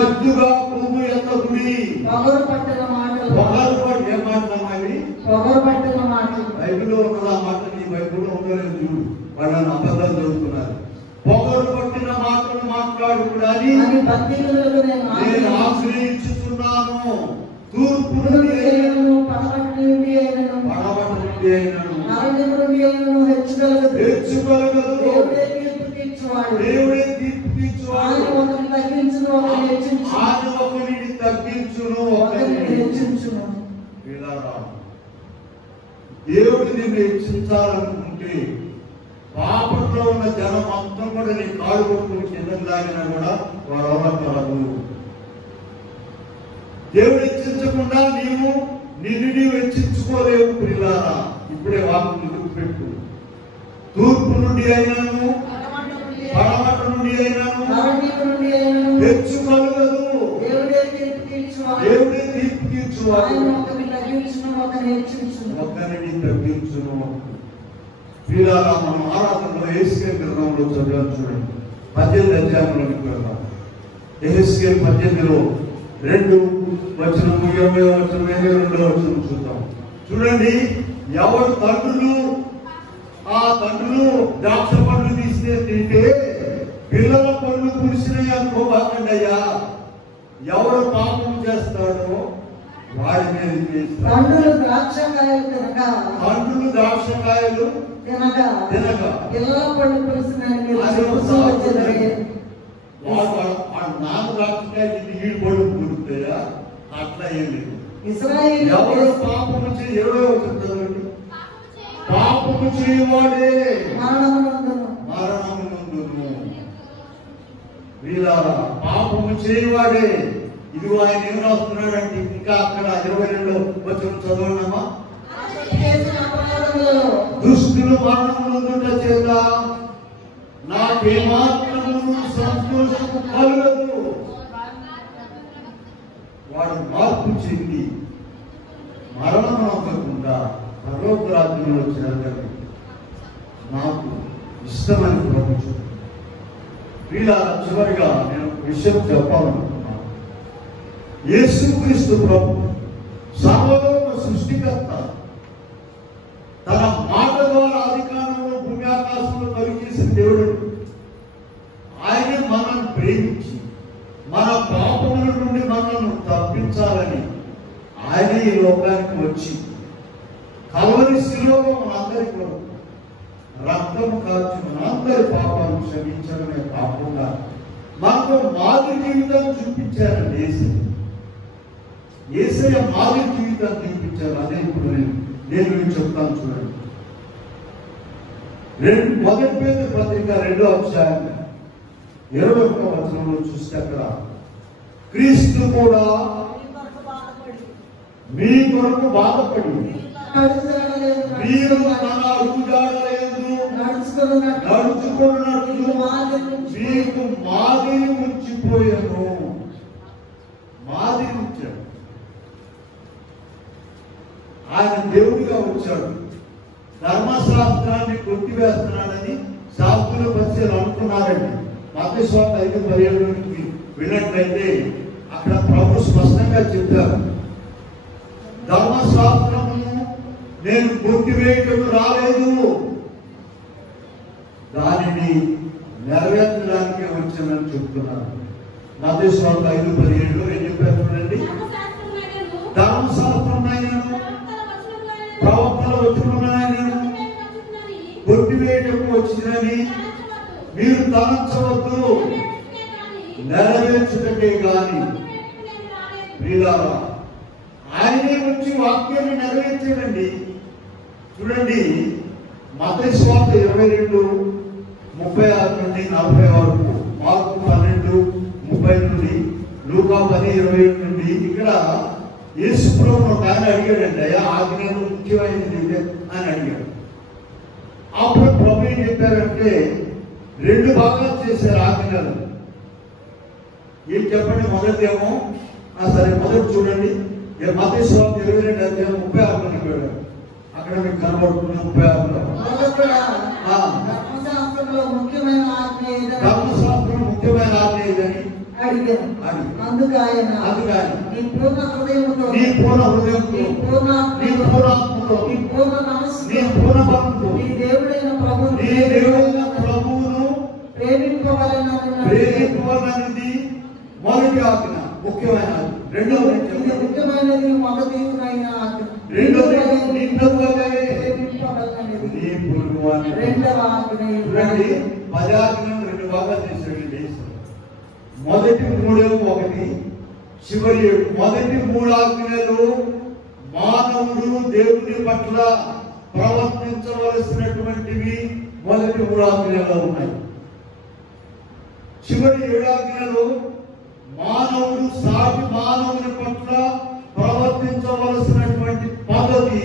ఎద్దుగా కొమ్ము ఎత్తకుడి. పొగరు పట్టిన మాటలు. పొగరు పట్టి ఏం మాట్లాడమని పొగరు పట్టిన మాటలు బైబిల్లో ఉన్నది. ఆ మాట నీ బైబిల్లో ఉండలేదు చూడు, వాళ్ళని అబద్ధాలు చదువుతున్నారు. పొగరు పట్టిన మాటలు మాట్లాడుకుని నేను ఆశ్రయించుతున్నాను. తూర్పు నుండి అయినను, పడమటి నుండి అయినను, హెచ్చుకొలగదు. దేవుడే తీర్పు తీర్చువాడు. ఆయన ఒకరిని తగ్గించును, ఒకరిని హెచ్చించును. దేవుడు నిన్ను హెచ్చించాలనుకుంటే పాపంలో ఉన్న జనం మొత్తం కూడా నీ కాడు కొట్టుకుని కిందకి లాగినా కూడా వాడు అవలకలదు. దేవుడు హెచ్చించకుండా నీవు హెచ్చించుకోలేవు పిల్లారా. ఇప్పుడే వాక్యం గుర్తుపెట్టు. తూర్పు నుండి అయినాను, పడమట నుండి అయినాను హెచ్చుకొలగదు. దేవుడే తీర్పు తీర్చువాడు. ఒకరిని తగ్గించును. పిల్లారా, మనం ఆరాధనలో యెహెజ్కేలు గ్రంథంలో చదివాం చూడండి. 18వ అధ్యాయంలోకి వెళ్దాం. యెహెజ్కేలు 18లో 2 వచనం, 20వ వచనం, 22వ వచనం చూద్దాం. చూడండి, ఎవరు తండ్రులు ఆ తండ్రులు ద్రాక్ష పండ్లు తీస్తే తింటే పిల్లల పళ్ళు కురిసినాయి అనుకోబాకండి అయ్యా. ఎవరు పాపం చేస్తాడో వాడి మీద చేస్తాడు. తండ్రులు ద్రాక్షకాయలు తినగా పిల్లల పళ్ళు కురిసినాయి. నాన్న ద్రాక్షకాయలు ఈడు పళ్ళు కురుతాయా? అట్లా ఏం లేదు. ఇశ్రాయేలు ఎవరు పాపము చేయ 20వ వచనం చదవండి. పాపము చేయవాడే మరణమునందును. వీళ్ళారా, పాపము చేయవాడే. ఇదిగో ఆయన ఏం రాస్తున్నాడంటే, ఇంకా అక్కడ 22వ వచనం చదవనమ్మా. దుష్టులు మరణమునందుట చేత నాకేమాత్రము సంతోషము కలుగదు. వాడు మార్పు చెంది మరణం అవ్వకుండా పరలోక రాజ్యంలో వచ్చినందుకు నాకు ఇష్టమని ప్రభుత్వం. వీళ్ళ చివరిగా నేను విషయం చెప్పాలనుకున్నాను. యేసుక్రీస్తు ప్రభు సర్వలోక సృష్టికర్త. తన మాట ద్వారా అధికారంలో భూమి ఆకాశంలో కలిగేసిన దేవుడు. ఆయన మనల్ని ప్రేమించి మన పాపముల నుండి మనల్ని తప్పించాలని ఆయన ఈ లోకానికి వచ్చి కల్వరి శిలువలో మనందరికీ రక్తము కార్చి మనందరి పాపాలను క్షమించడమే కాకుండా మనకు మాదిరి జీవితం చూపించారండి. యేసయ్య మాదిరి జీవితాన్ని చూపించారు. అదే ఇప్పుడు నేను చెప్తాను చూడండి. 1 పేతురు పత్రిక 2వ అధ్యాయం 21వ వచనంలో చూస్తే అక్కడ క్రీస్తు కూడా మీ కొరకు బాధపడి మీరు తన అడుగుజాడలేదు నడుచుకున్నట్లు మీకు మాదిరి ఉంచిపోయాను. మాదిరి ఉంచాడు. ఆయన దేవుడిగా వచ్చాడు. ధర్మశాస్త్రాన్ని కొట్టివేస్తున్నాడని శాస్త్రుల పరిచయాలు అనుకున్నారండి. మత్తయి సువార్త 5:17 విన్నట్లయితే అక్కడ ప్రభు స్పష్టంగా చెప్పారు, ధర్మశాస్త్రమును నేను కొట్టివేయటం రాలేదు, దానిని నెరవేర్చడానికే వచ్చానని చెప్తున్నాను. మత్తయి సువార్త 5:17 ఏం చెప్పారు చూడండి. ధర్మశాస్త్రమైనను ప్రవక్తల వచనములైనను కొట్టివేయటకు వచ్చిందని మీరు తలంచవద్దు, నెరవేర్చుటకే గాని. ప్రియులారా, ఆయనే వచ్చి వాక్యాన్ని నెరవేర్చాడండి. చూడండి, మత్తయి సువార్త 22:36 నుండి 40 వరకు, మార్కు 12:30 నుండి, లూకా 10:27 నుండి. ఇక్కడ యేసు ప్రభువును ఒక ఆయన అడిగాడండి, అయ్యా ఆజ్ఞలు ముఖ్యమైనది అని అడిగాడు. అప్పుడు ప్రభు ఏం చెప్పారంటే 2 భాగాలు చేశారు ఆజ్ఞలు. ఏం చెప్పండి? మొదటిదేమో సరే మొదటి చూడండి, మత్తయి సువార్త 22:36 అక్కడ మీకు కనబడుతుంది. 36 ధర్మశాస్త్రంలో ముఖ్యమైన ఆజ్ఞ ఏదని అడిగాను. అందుకు ఆయన నీ పూర్ణ హృదయంతో, నీ పూర్ణ హృదయంతో, నీ పూర్ణ ఆత్మతో, నీ పూర్ణ మనస్సుతో, నీ పూర్ణ భక్తితో నీ దేవుడైన ప్రభువును ప్రేమింపవలనది మొదటి ఆజ్ఞ, ముఖ్యమైన ఆజ్ఞ. ముఖ్యమైనది మొదటిదైన ఆజ్ఞ. రెండవది నీ పొరుగువాని రెండవ ఆజ్ఞ. 10 ఆజ్ఞలను 2 భాగాలు చేశాడండి. మొదటి 3 చివరి 7. మొదటి 3 ఆజ్ఞలు మానవుడు దేవుని పట్ల ప్రవర్తించవలసినటువంటివి మొదటి 3 ఆజ్ఞలలో ఉన్నాయి. చివరి 7 ఆజ్ఞలు మానవుడు సాటి మానవుని పట్ల ప్రవర్తించవలసినటువంటి పద్ధతి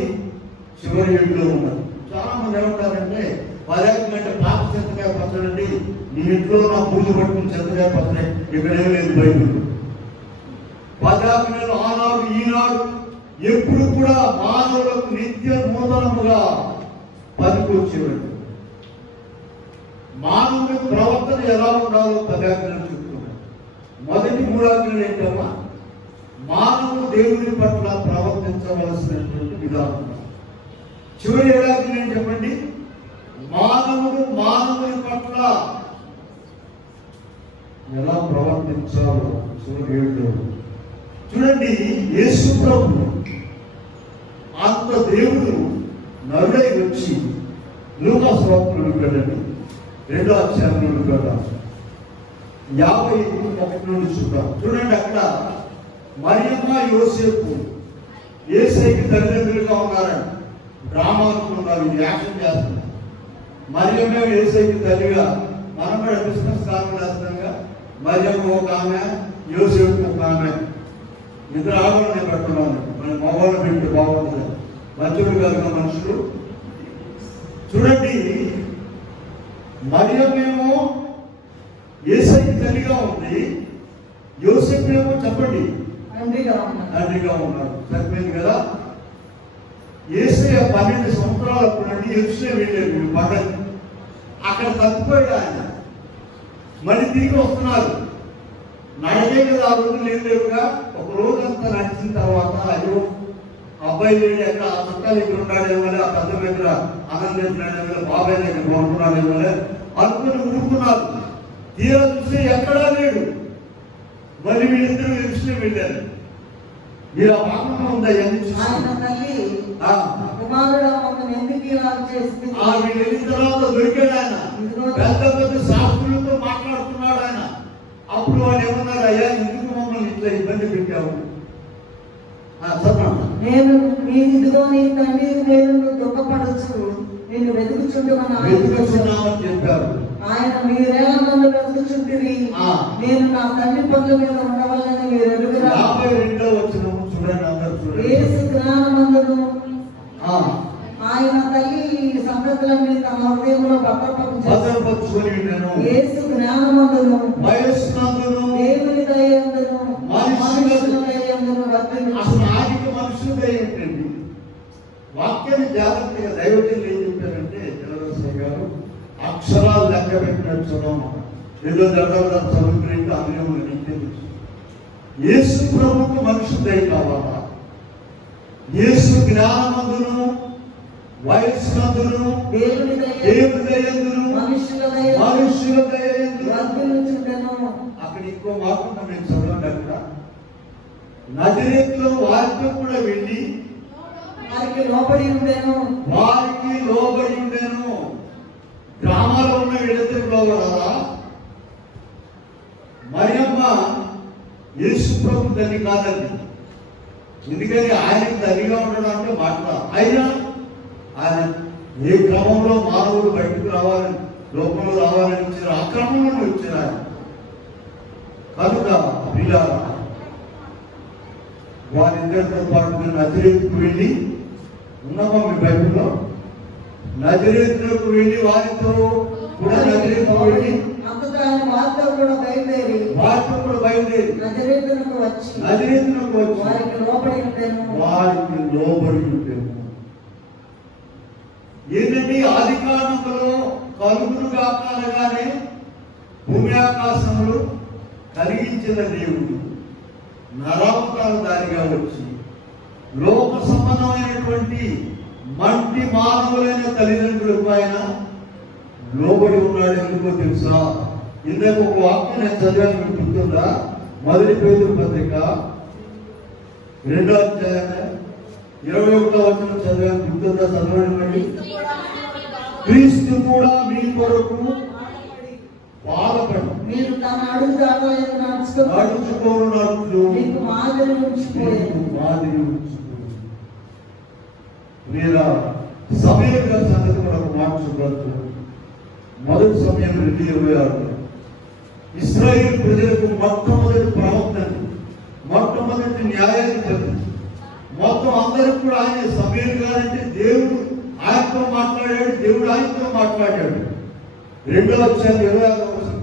చివరి 7లో ఉన్నది. చాలా మంది ఏమంటారంటే 10 ఆజ్ఞలు అంటే పాప చెత్తగా పచ్చడండి, నీ ఇంట్లో నా పూజ పట్టుకుని చెత్తగా పచ్చడే, ఇక్కడే లేదు బైబిల్. 10 ఆజ్ఞలు ఆనాడు ఈనాడు ఎప్పుడు కూడా మానవులకు నిత్య నూతనముగా పనికొచ్చేవాడు. మానవుని ప్రవర్తన ఎలా ఉండాలో 10 ఆజ్ఞలు చెప్తున్నాడు. మొదటి 3 ఆజ్ఞలు ఏంటమ్మా? మానవుడు దేవుని పట్ల ప్రవర్తించవలసినటువంటి విధానం. చివరి 7 ఆజ్ఞలు ఏం చెప్పండి? మానవుడు మానవుని పట్ల ఎలా ప్రవర్తించాలో చివరి 7లో. చూడండి, యేసు ప్రభువు అంత దేవుడు నరుడై వచ్చి లూకా సువార్తలో వెళ్ళండి 2వ అధ్యాయంలో 51 నుండి చూద్దాం. చూడండి, అక్కడ మరియమ్మ యోసేపు యేసయ్యకి తల్లిదండ్రులుగా ఉన్నారండి. డ్రామానుకున్నారు, ఇది యాక్షన్ చేస్తున్నారు. మరియమ్మ యేసయ్యకి తల్లిగా, మనం కూడా క్రిస్మస్ కాలం చేస్తున్నాగా, మరియమ్మ ఒక ఆమె, యోసేపు ఒక ఆమె, ఇద్దరు ఆడవాళ్ళని పెట్టుకున్నాను. మన మగవాళ్ళు పెట్టి బాగుంటుంది, మంచుడు కలిగిన మనుషులు. చూడండి, మరియమ్మేమో యేసయ్యకి తల్లిగా ఉంది, యోసేపు ఏమో చెప్పండి తండ్రిగా ఉన్నాడు. సరిపోయింది కదా? యేసయ్య 12 సంవత్సరాలప్పుడు నుండి యెరూషలేము వెళ్ళారు పండగ. అక్కడ తప్పిపోయాడు ఆయన. మళ్ళీ తిరిగి వస్తున్నారు. నడకే కదా ఆ రోజు లేవుగా. ఒక రోజంతా నడిచిన తర్వాత అయ్యో అబ్బాయి లేని అక్కడ ఆ చుట్టాల దగ్గర ఉన్నాడేమో, ఆ పెద్ద దగ్గర అన్నం తింటున్నాడేమో, బాబాయ్ దగ్గర బాగుంటున్నాడేమో అనుకుని ఊరుకున్నారు. తీరా చూస్తే ఎక్కడా లేడు. మళ్ళీ వీళ్ళిద్దరూ యెరూషలేము వెళ్ళారు. మీరు ఆ పాపం ఉందా? వీళ్ళు వెళ్ళిన తర్వాత దొరికాడు ఆయన. పెద్ద పెద్ద శాస్త్రులతో మాట్లాడుతున్నాడు ఆయన. అప్పుడు వాళ్ళు ఏమన్నారు? అయ్యా, ఎందుకు మమ్మల్ని ఇట్లా ఇబ్బంది పెట్టావు? నేను ఇదిగో నీ తండ్రి నేను దుఃఖపడచ్చు, నేను వెతుకుచున్నామని చెప్పారు. ఆయన మీరేళ మంది వెతుకుచుంటిరి, నేను నా తండ్రి పనుల మీద ఉండవాలని మీరు ఎరుగురా. 52వ వచనం చూడండి, అందరూ చూడండి. యేసు జ్ఞానమందును ఆయన తల్లి ఈ సంగతులన్నీ తన హృదయంలో భద్రపరచుకొని యేసు జ్ఞానమందును వయస్సునందును దేవుని దయందును మనుషుల దయందును అసలు ఆదికి మనుషుల దయ ఏంటండి? వాక్యాన్ని జాగ్రత్తగా దైవజనులు ఏం చెప్పారంటే, చంద్రశేఖర్ గారు అక్షరాలు లెక్క పెట్టినట్టు ఏదో జగన్ చదువుకునేట్టు అందులో యేసు ప్రభుకు మనుషుల దయ కావాలా? యేసు జ్ఞానమందును వయస్సునందును దేవుని దయందును మనుషుల దయందును వర్ధిల్లుచుండెను. అక్కడ ఇంకో మాట మేము చదవండి. అక్కడ నజరేతులో వారితో కూడా వెళ్ళి వారికి లోబడి ఉండెను. గ్రామాల్లో ఉన్న వీళ్ళిద్దరు లోబడాలా? మరియమ్మ యేసు ప్రభు తల్లి కాదండి. ఎందుకని ఆయనకి తల్లిగా ఉండడం అంటే మాట. అయినా ఆయన ఏ క్రమంలో మానవుడు బయటకు రావాలని, లోకంలో రావాలని ఇచ్చారు, ఆ క్రమంలో ఇచ్చారు ఆయన. కనుక పిల్లారా, వారిద్దరితో పాటు నజరేతుకు వెళ్ళి ఉన్నామా మీ బైబిల్లో? నజరేతులకు వెళ్ళి వారితో కూడా నజరేతుకు వెళ్ళి వారితో కూడా బయలుదేరి నజరేతునకు వచ్చి వారికి లోబడి ఉండెను. ఏంటంటే ఆది కాలంలో కలుగును గాక అనగానే భూమి ఆకాశములు కలిగించిన దేవుడు నరావతార దారిగా వచ్చి లోక సంబంధమైనటువంటి మంటి మానవులైన తల్లిదండ్రులకు ఆయన లోబడి ఉన్నాడు. ఎందుకో తెలుసా? ఇందాక ఒక వాక్యం నేను చదివాను, మీకు గుర్తుందా? మొదటి పేతురు పత్రిక 2వ అధ్యాయం 21వ వచనం చదివాను, గుర్తుందా? చదవండి. క్రీస్తు కూడా మీ కొరకు బాధపడి మీరు తన అడుగుజాడలను నడుచుకోనున్నట్లు మీకు మాదిరి ఉంచిపోయారు. మీరా సమయంగా సంగతి మనకు మార్చుకోవచ్చు. మొదటి సమయం 2:26 ఇశ్రాయేలు ప్రజలకు మొట్టమొదటి ప్రవక్తని, మొట్టమొదటి న్యాయాధిపతి, మొత్తం అందరికి కూడా ఆయన సమయం గారంటే దేవుడు ఆయనతో మాట్లాడాడు, దేవుడు ఆయనతో మాట్లాడాడు. 2వ అధ్యాయం 26వ వచనం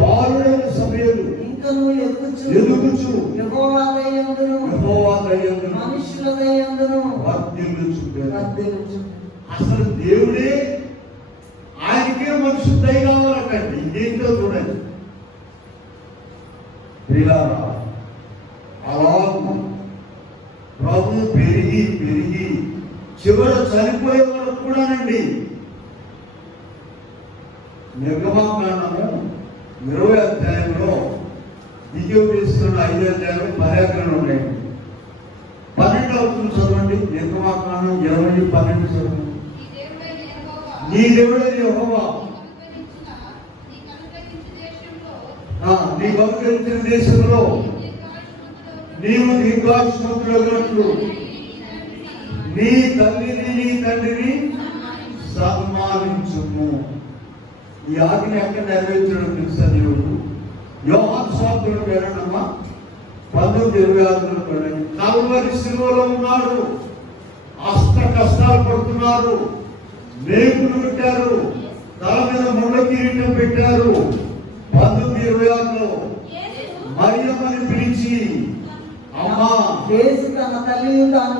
బాలుడైన సమూయేలు ఇంకను ఎదుగుచు యెహోవా దయందును మనుషుల దయందును వర్ధిల్లుచుండెను. అసలు దేవుడే, ఆయనకే మనుషులు దయ కావాలంటండి. ఇదేంటో చూడండి. అలా ప్రభు పెరిగి పెరిగి చివర చనిపోయే వరకు కూడానండి. నిర్గమకాండము 20వ అధ్యాయంలో దిగోపిస్తున్న 5వ అధ్యాయంలో పర్యాకరణ ఉన్నాయండి. 12వ వచనం చదవండి. నిర్గమకాండం 20:12 చదవండి. నీ దేవుడైన యెహోవా నీకు అనుగ్రహించిన దేశంలో నీవు దీర్ఘాయుష్మంతుడైనట్లు నీ తల్లిని నీ తండ్రిని సన్మానించుము. ఈ ఆజ్ఞ ఎక్కడ నెరవేర్చడం తెలుసా? దేవుడు యోహాను సువార్తలో వెళ్ళడమ్మా 19:26 కల్వరి శిలువలో ఉన్నాడు, అష్ట కష్టాలు పడుతున్నారు, మేకులు పెట్టారు, తల మీద ముళ్ళ కిరీటం పెట్టారు. 19:26 మరియమ్మని పిలిచి, అమ్మా తన తల్లిని తాను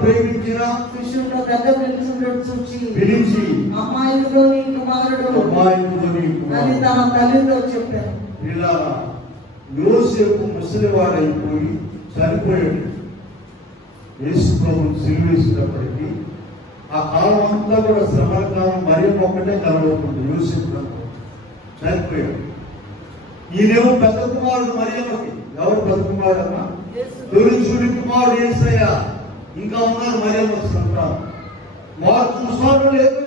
ప్రేమించిన శిష్యుడు దగ్గర పిలిచి అమ్మాయితో నీ కుమారుడు అని తన తల్లితో చెప్పారు. ఇలా యోసేపు ముసలివాడైపోయి చనిపోయాడు. యేసు ప్రభువును సిలువేసినప్పటికీ ఆ కాలం అంతా కూడా శ్రమల కాలం. మరియమ్మ ఒక్కటే కలవకుండా యోసేపు చనిపోయాడు. ఈయనేమో పెద్ద కుమారుడు మరియమ్మకి. ఎవరు పెద్ద కుమారుడు అమ్మా? తొలి కుమారుడు యేసయ్య. ఇంకా ఉన్నారు మరియమ్మ సంతానం. వారు చూసుకోవడం లేదు.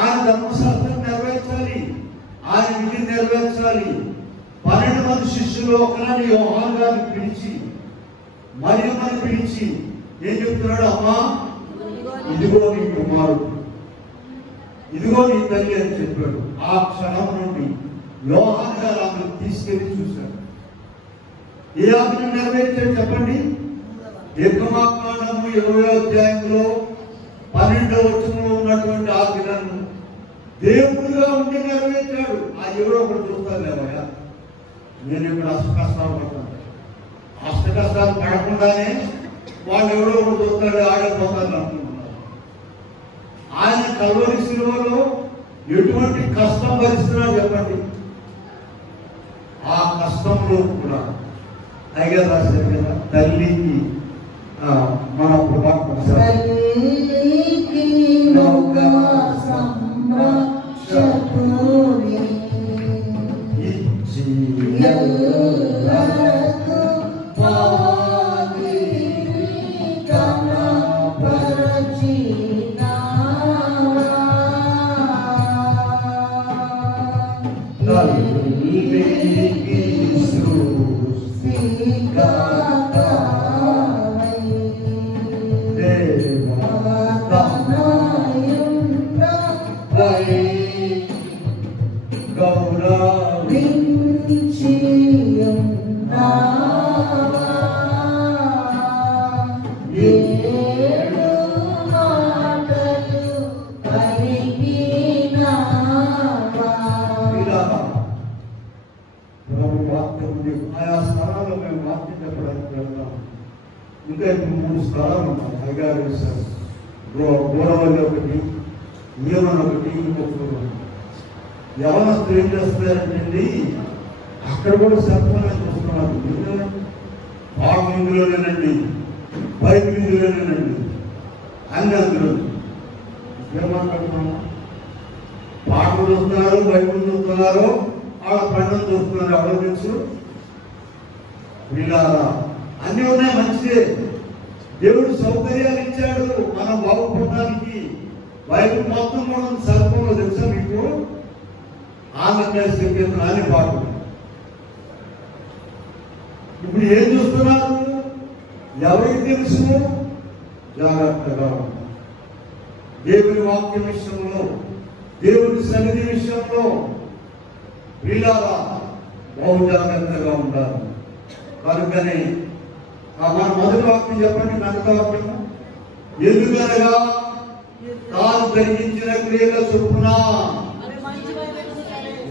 ఆయన ధర్మశాస్త్రం నెరవేర్చాలి, ఆయన విధిని నెరవేర్చాలి. 12 మంది శిష్యులు ఒకనాడు యోహాను గారిని పిలిచి, మరియమ్మని పిలిచి ఏం చెప్తున్నాడు? అమ్మా ఇదిగో నీ కుమారుడు, ఇదిగో నీ తల్లి అని చెప్పాడు. ఆ క్షణం నుండి యోహాను గారు ఆమెను తీసుకెళ్లి చూశాడు. ఏ ఆజ్ఞ నెరవేర్చాడు చెప్పండి? నిర్గమకాండము 20వ అధ్యాయంలో 12వ వచనంలో ఉన్నటువంటి ఆజ్ఞను దేవుడుగా ఉండి నెరవేర్చాడు. ఆ ఎవరో ఒకటి చూస్తారు లేవయ్యా, నేను ఇక్కడ అష్ట కష్టాలు పడతాను. అష్ట కష్టాలు పడకుండానే వాళ్ళు ఎవరో ఒకటి చూస్తాడు, ఆడపోతారు అనుకుంటున్నారు. ఆయన కల్వరి శిలువలో ఎటువంటి కష్టం భరిస్తున్నాడు చెప్పండి? ఆ కష్టంలో కూడా పైగా రాశారు కదా, తల్లికి మన ఆయా స్థలాల్లో మేము వాక్యం చెప్పడానికి వెళ్తాం. ఇంకా 3 స్థలాలు ఉన్నాయి. హైగారు గోడవల్లి ఒకటి, నియమన్ ఒకటి, ఇంకొకటి. యవనస్తులు ఏం చేస్తున్నారంటే అక్కడ కూడా సర్పంగా చూస్తున్నారు. పాడు ఇందులోనేనండి, బైబిల్ ఇందులోనేనండి, అన్ని అందులో ఏమాట్లాడుతున్నాము. పాటలు చూస్తున్నారు, బైబిల్ చూస్తున్నారు, వాళ్ళ పండుగ చూస్తున్నారు. ఎవరో తెలుసు వీళ్ళారా అన్నీ ఉన్నాయి, మంచిదే. దేవుడు సౌకర్యాలు ఇచ్చాడు మనం బాగుపడడానికి. బైబిల్ మొత్తం మనం సర్పంలో తెలుసా మీకు? ఆంధ్రప్రదేశ్ సంకేతం అనే పాట. ఇప్పుడు ఏం చూస్తున్నారు? ఎవరికి తెలుసు? జాగ్రత్తగా ఉంటారు. దేవుని వాక్య విషయంలో, దేవుని సన్నిధి విషయంలో వీళ్ళారా బహు జాగ్రత్తగా ఉంటారు. కనుకనే మన మొదటి వాక్యం చెప్పండి. కనుక వాక్యము ఎందుకనగా తాను జరిగించిన క్రియల చొప్పున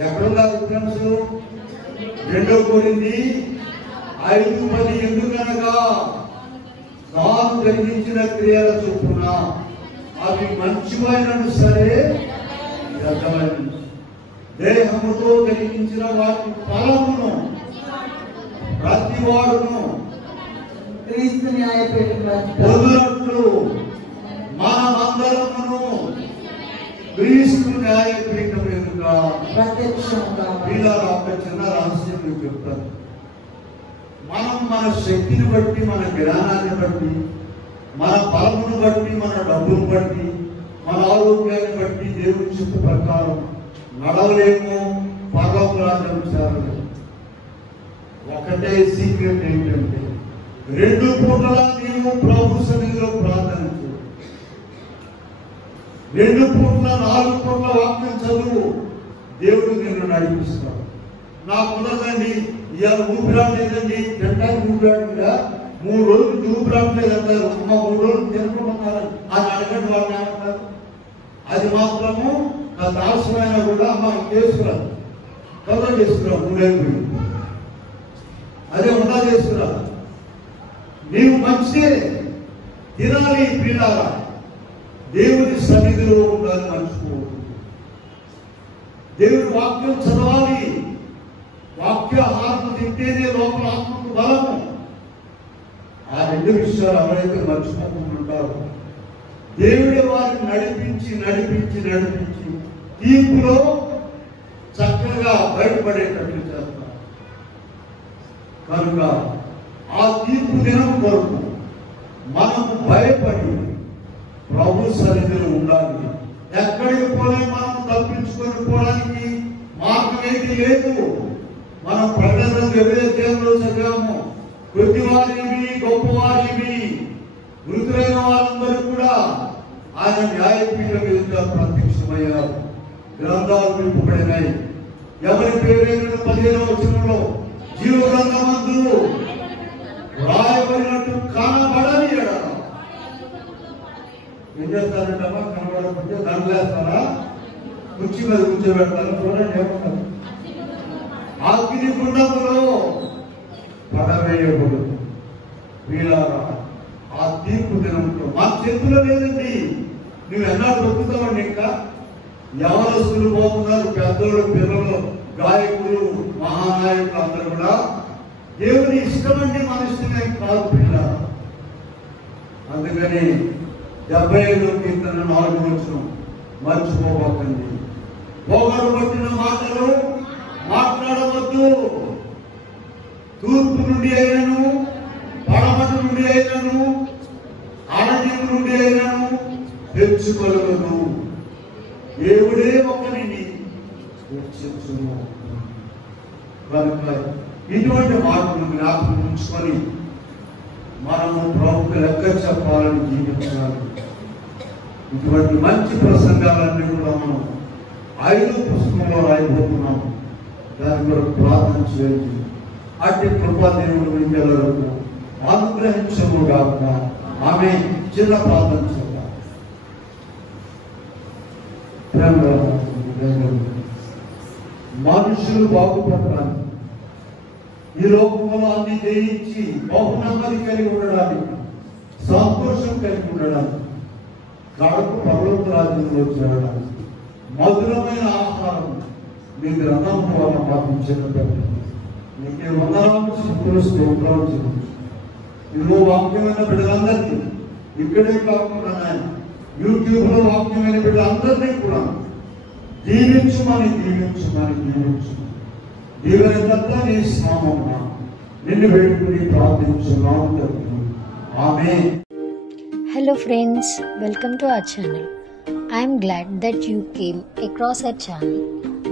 ఎక్కడున్నారు ఫ్రెండ్స్? 2 కొరింథీ 5:10 ఎందుకనగా తాను జరిగించిన క్రియల చొప్పున అవి మంచివైనను సరే వ్యర్థమైనను దేహముతో జరిగించిన వాటి ఫలమును ప్రతివాడును క్రీస్తు న్యాయపీఠం పొందినట్లు మనమందరమును క్రీస్తు న్యాయపీఠం ఎదుట ప్రత్యక్షంగా. వీళ్ళ ఒక చిన్న రహస్యం మీకు చెప్తాను. మనం మన శక్తిని బట్టి, మన జ్ఞానాన్ని బట్టి, మన బలమును బట్టి, మన డబ్బును బట్టి, మన ఆరోగ్యాన్ని బట్టి దేవుని చిత్త ప్రకారం నడవలేము. పరలోక రాజ్యం చేరలేము. ఒకటే సీక్రెట్ ఏంటంటే 2 పూటల నీవు ప్రభు సన్నిధిలో ప్రార్థన చేయి. 2 పూటల 4 పూటల వాక్యం చదువు. దేవుడు నిన్ను నడిపిస్తాడు. నాకు ఉన్నదండి ఇవాళ ఊపిరాడలేదండి, తింటానికి ఊపిరాడుగా 3 రోజులు ఊపిరాడలేదు అంటారు. 3 రోజులు తినకుంటున్నారు అని అడగండి. వాళ్ళు ఏమంటారు? అది మాత్రము నాకు అవసరమైనా కూడా అమ్మ చేసుకురాదు, కవర్ చేసుకురావు. 3 ఏళ్ళు అదే ఉండా చేసుకురా. నీవు మంచిదే తినాలి. పిల్లారా దేవుని సన్నిధిలో ఉండాలి, మర్చిపోవద్దు. దేవుడి వాక్యం చదవాలి. వాక్యాహారం తింటేనే లోపల ఆత్మకు బలము. ఆ 2 విషయాలు ఎవరైతే మర్చిపోకుంటుంటారో దేవుడి వారిని నడిపించి నడిపించి నడిపించి తీర్పులో చక్కగా బయటపడేటట్లు చేస్తారు. కనుక ఆ తీర్పు దినం కొరకు మనము భయపడి ప్రభు సన్నిధిలో ఉండాలి. ఎక్కడికి పోలే మనం తప్పించుకొని పోవడానికి మార్గం ఏది లేదు. మనం ప్రకటన 20 చదివాము. కొద్దివారివి గొప్పవారివి మృతులైన వారందరూ కూడా ఆయన న్యాయపీఠం ఎదుట ప్రత్యక్షమయ్యారు. గ్రంథాలు నింపబడినాయి. ఎవరి పేరైన 15వ వచనంలో జీవ గ్రంథమందు రాయబడినట్టు కనబడని ఎడల ఏం చేస్తారంటమ్మా? కనబడకపోతే దండలేస్తారా? కుర్చీ మీద కూర్చోబెడతారు. చూడండి ఏమంటారు? అగ్ని గుండములో పడవేయబడు. వీళ్ళారా ఆ తీర్పు దినంతో మా చేతిలో లేదండి. నువ్వు ఎన్నాడు దొరుకుతావండి? ఇంకా యవనస్తులు పోతున్నారు, పెద్దలు, పిల్లలు, గాయకులు, మహానాయకులు అందరూ కూడా దేవుని ఇష్టమండి, మన ఇష్టమే కాదు. పిల్ల అందుకని 75వ కీర్తన 4వ వచనం మర్చిపోకండి. పొగరు పట్టిన మాటలు మాట్లాడవద్దు. తూర్పు నుండి అయినను, పడమటి నుండి అయినను, అరణ్యం నుండి అయినను తెచ్చుకొనవద్దు. దేవుడే ఒకరిని హెచ్చించును. కనుక ఇటువంటి మాటలు జ్ఞాపకం ఉంచుకొని మనము ప్రభువుకు లెక్క చెప్పాలని జీవించాలి. ఇటువంటి మంచి ప్రసంగాలన్నీ కూడా మనం 5వ పుస్తకంలో రాయబోతున్నాం. దాని కొరకు ప్రార్థన చేయండి. అట్టి కృపాదేవుడు మీకెల్లరకు అనుగ్రహించము గాక. ఆమె చిన్న ప్రార్థన చేద్దాం. మనుషులు బాగుపడడానికి, ఈ లోకంలో అన్ని జయించి బహునమ్మది కలిగి ఉండడానికి, సంతోషం కలిగి ఉండడానికి, కడుపు పర్వత రాజ్యంలో చేరడానికి మధురమైన ఆహారం మీ గ్రంథం ద్వారా మాకు ఇచ్చినట్టు నీకే వందనాలు, స్తుతులు, స్తోత్రాలు చెల్లించు. ఇదిగో వాక్యమైన బిడ్డలందరికీ, ఇక్కడే కాకుండా యూట్యూబ్ లో వాక్యమైన బిడ్డలందరినీ కూడా దీవించుమని దీవెనంతా నీ స్నామమున నిన్ను వేడుకుని ప్రార్థించున్నాము తండ్రి. ఆమేన్. Hello friends, welcome to our channel. I am glad that you came across our channel.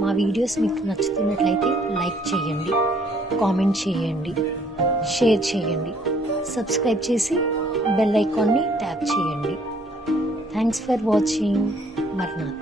మా వీడియోస్ మీకు నచ్చుతున్నట్లయితే లైక్ చేయండి, కామెంట్ చేయండి, షేర్ చేయండి, సబ్స్క్రైబ్ చేసి బెల్ ఐకాన్ని ట్యాప్ చేయండి. Thanks for watching. మర్నాథ్.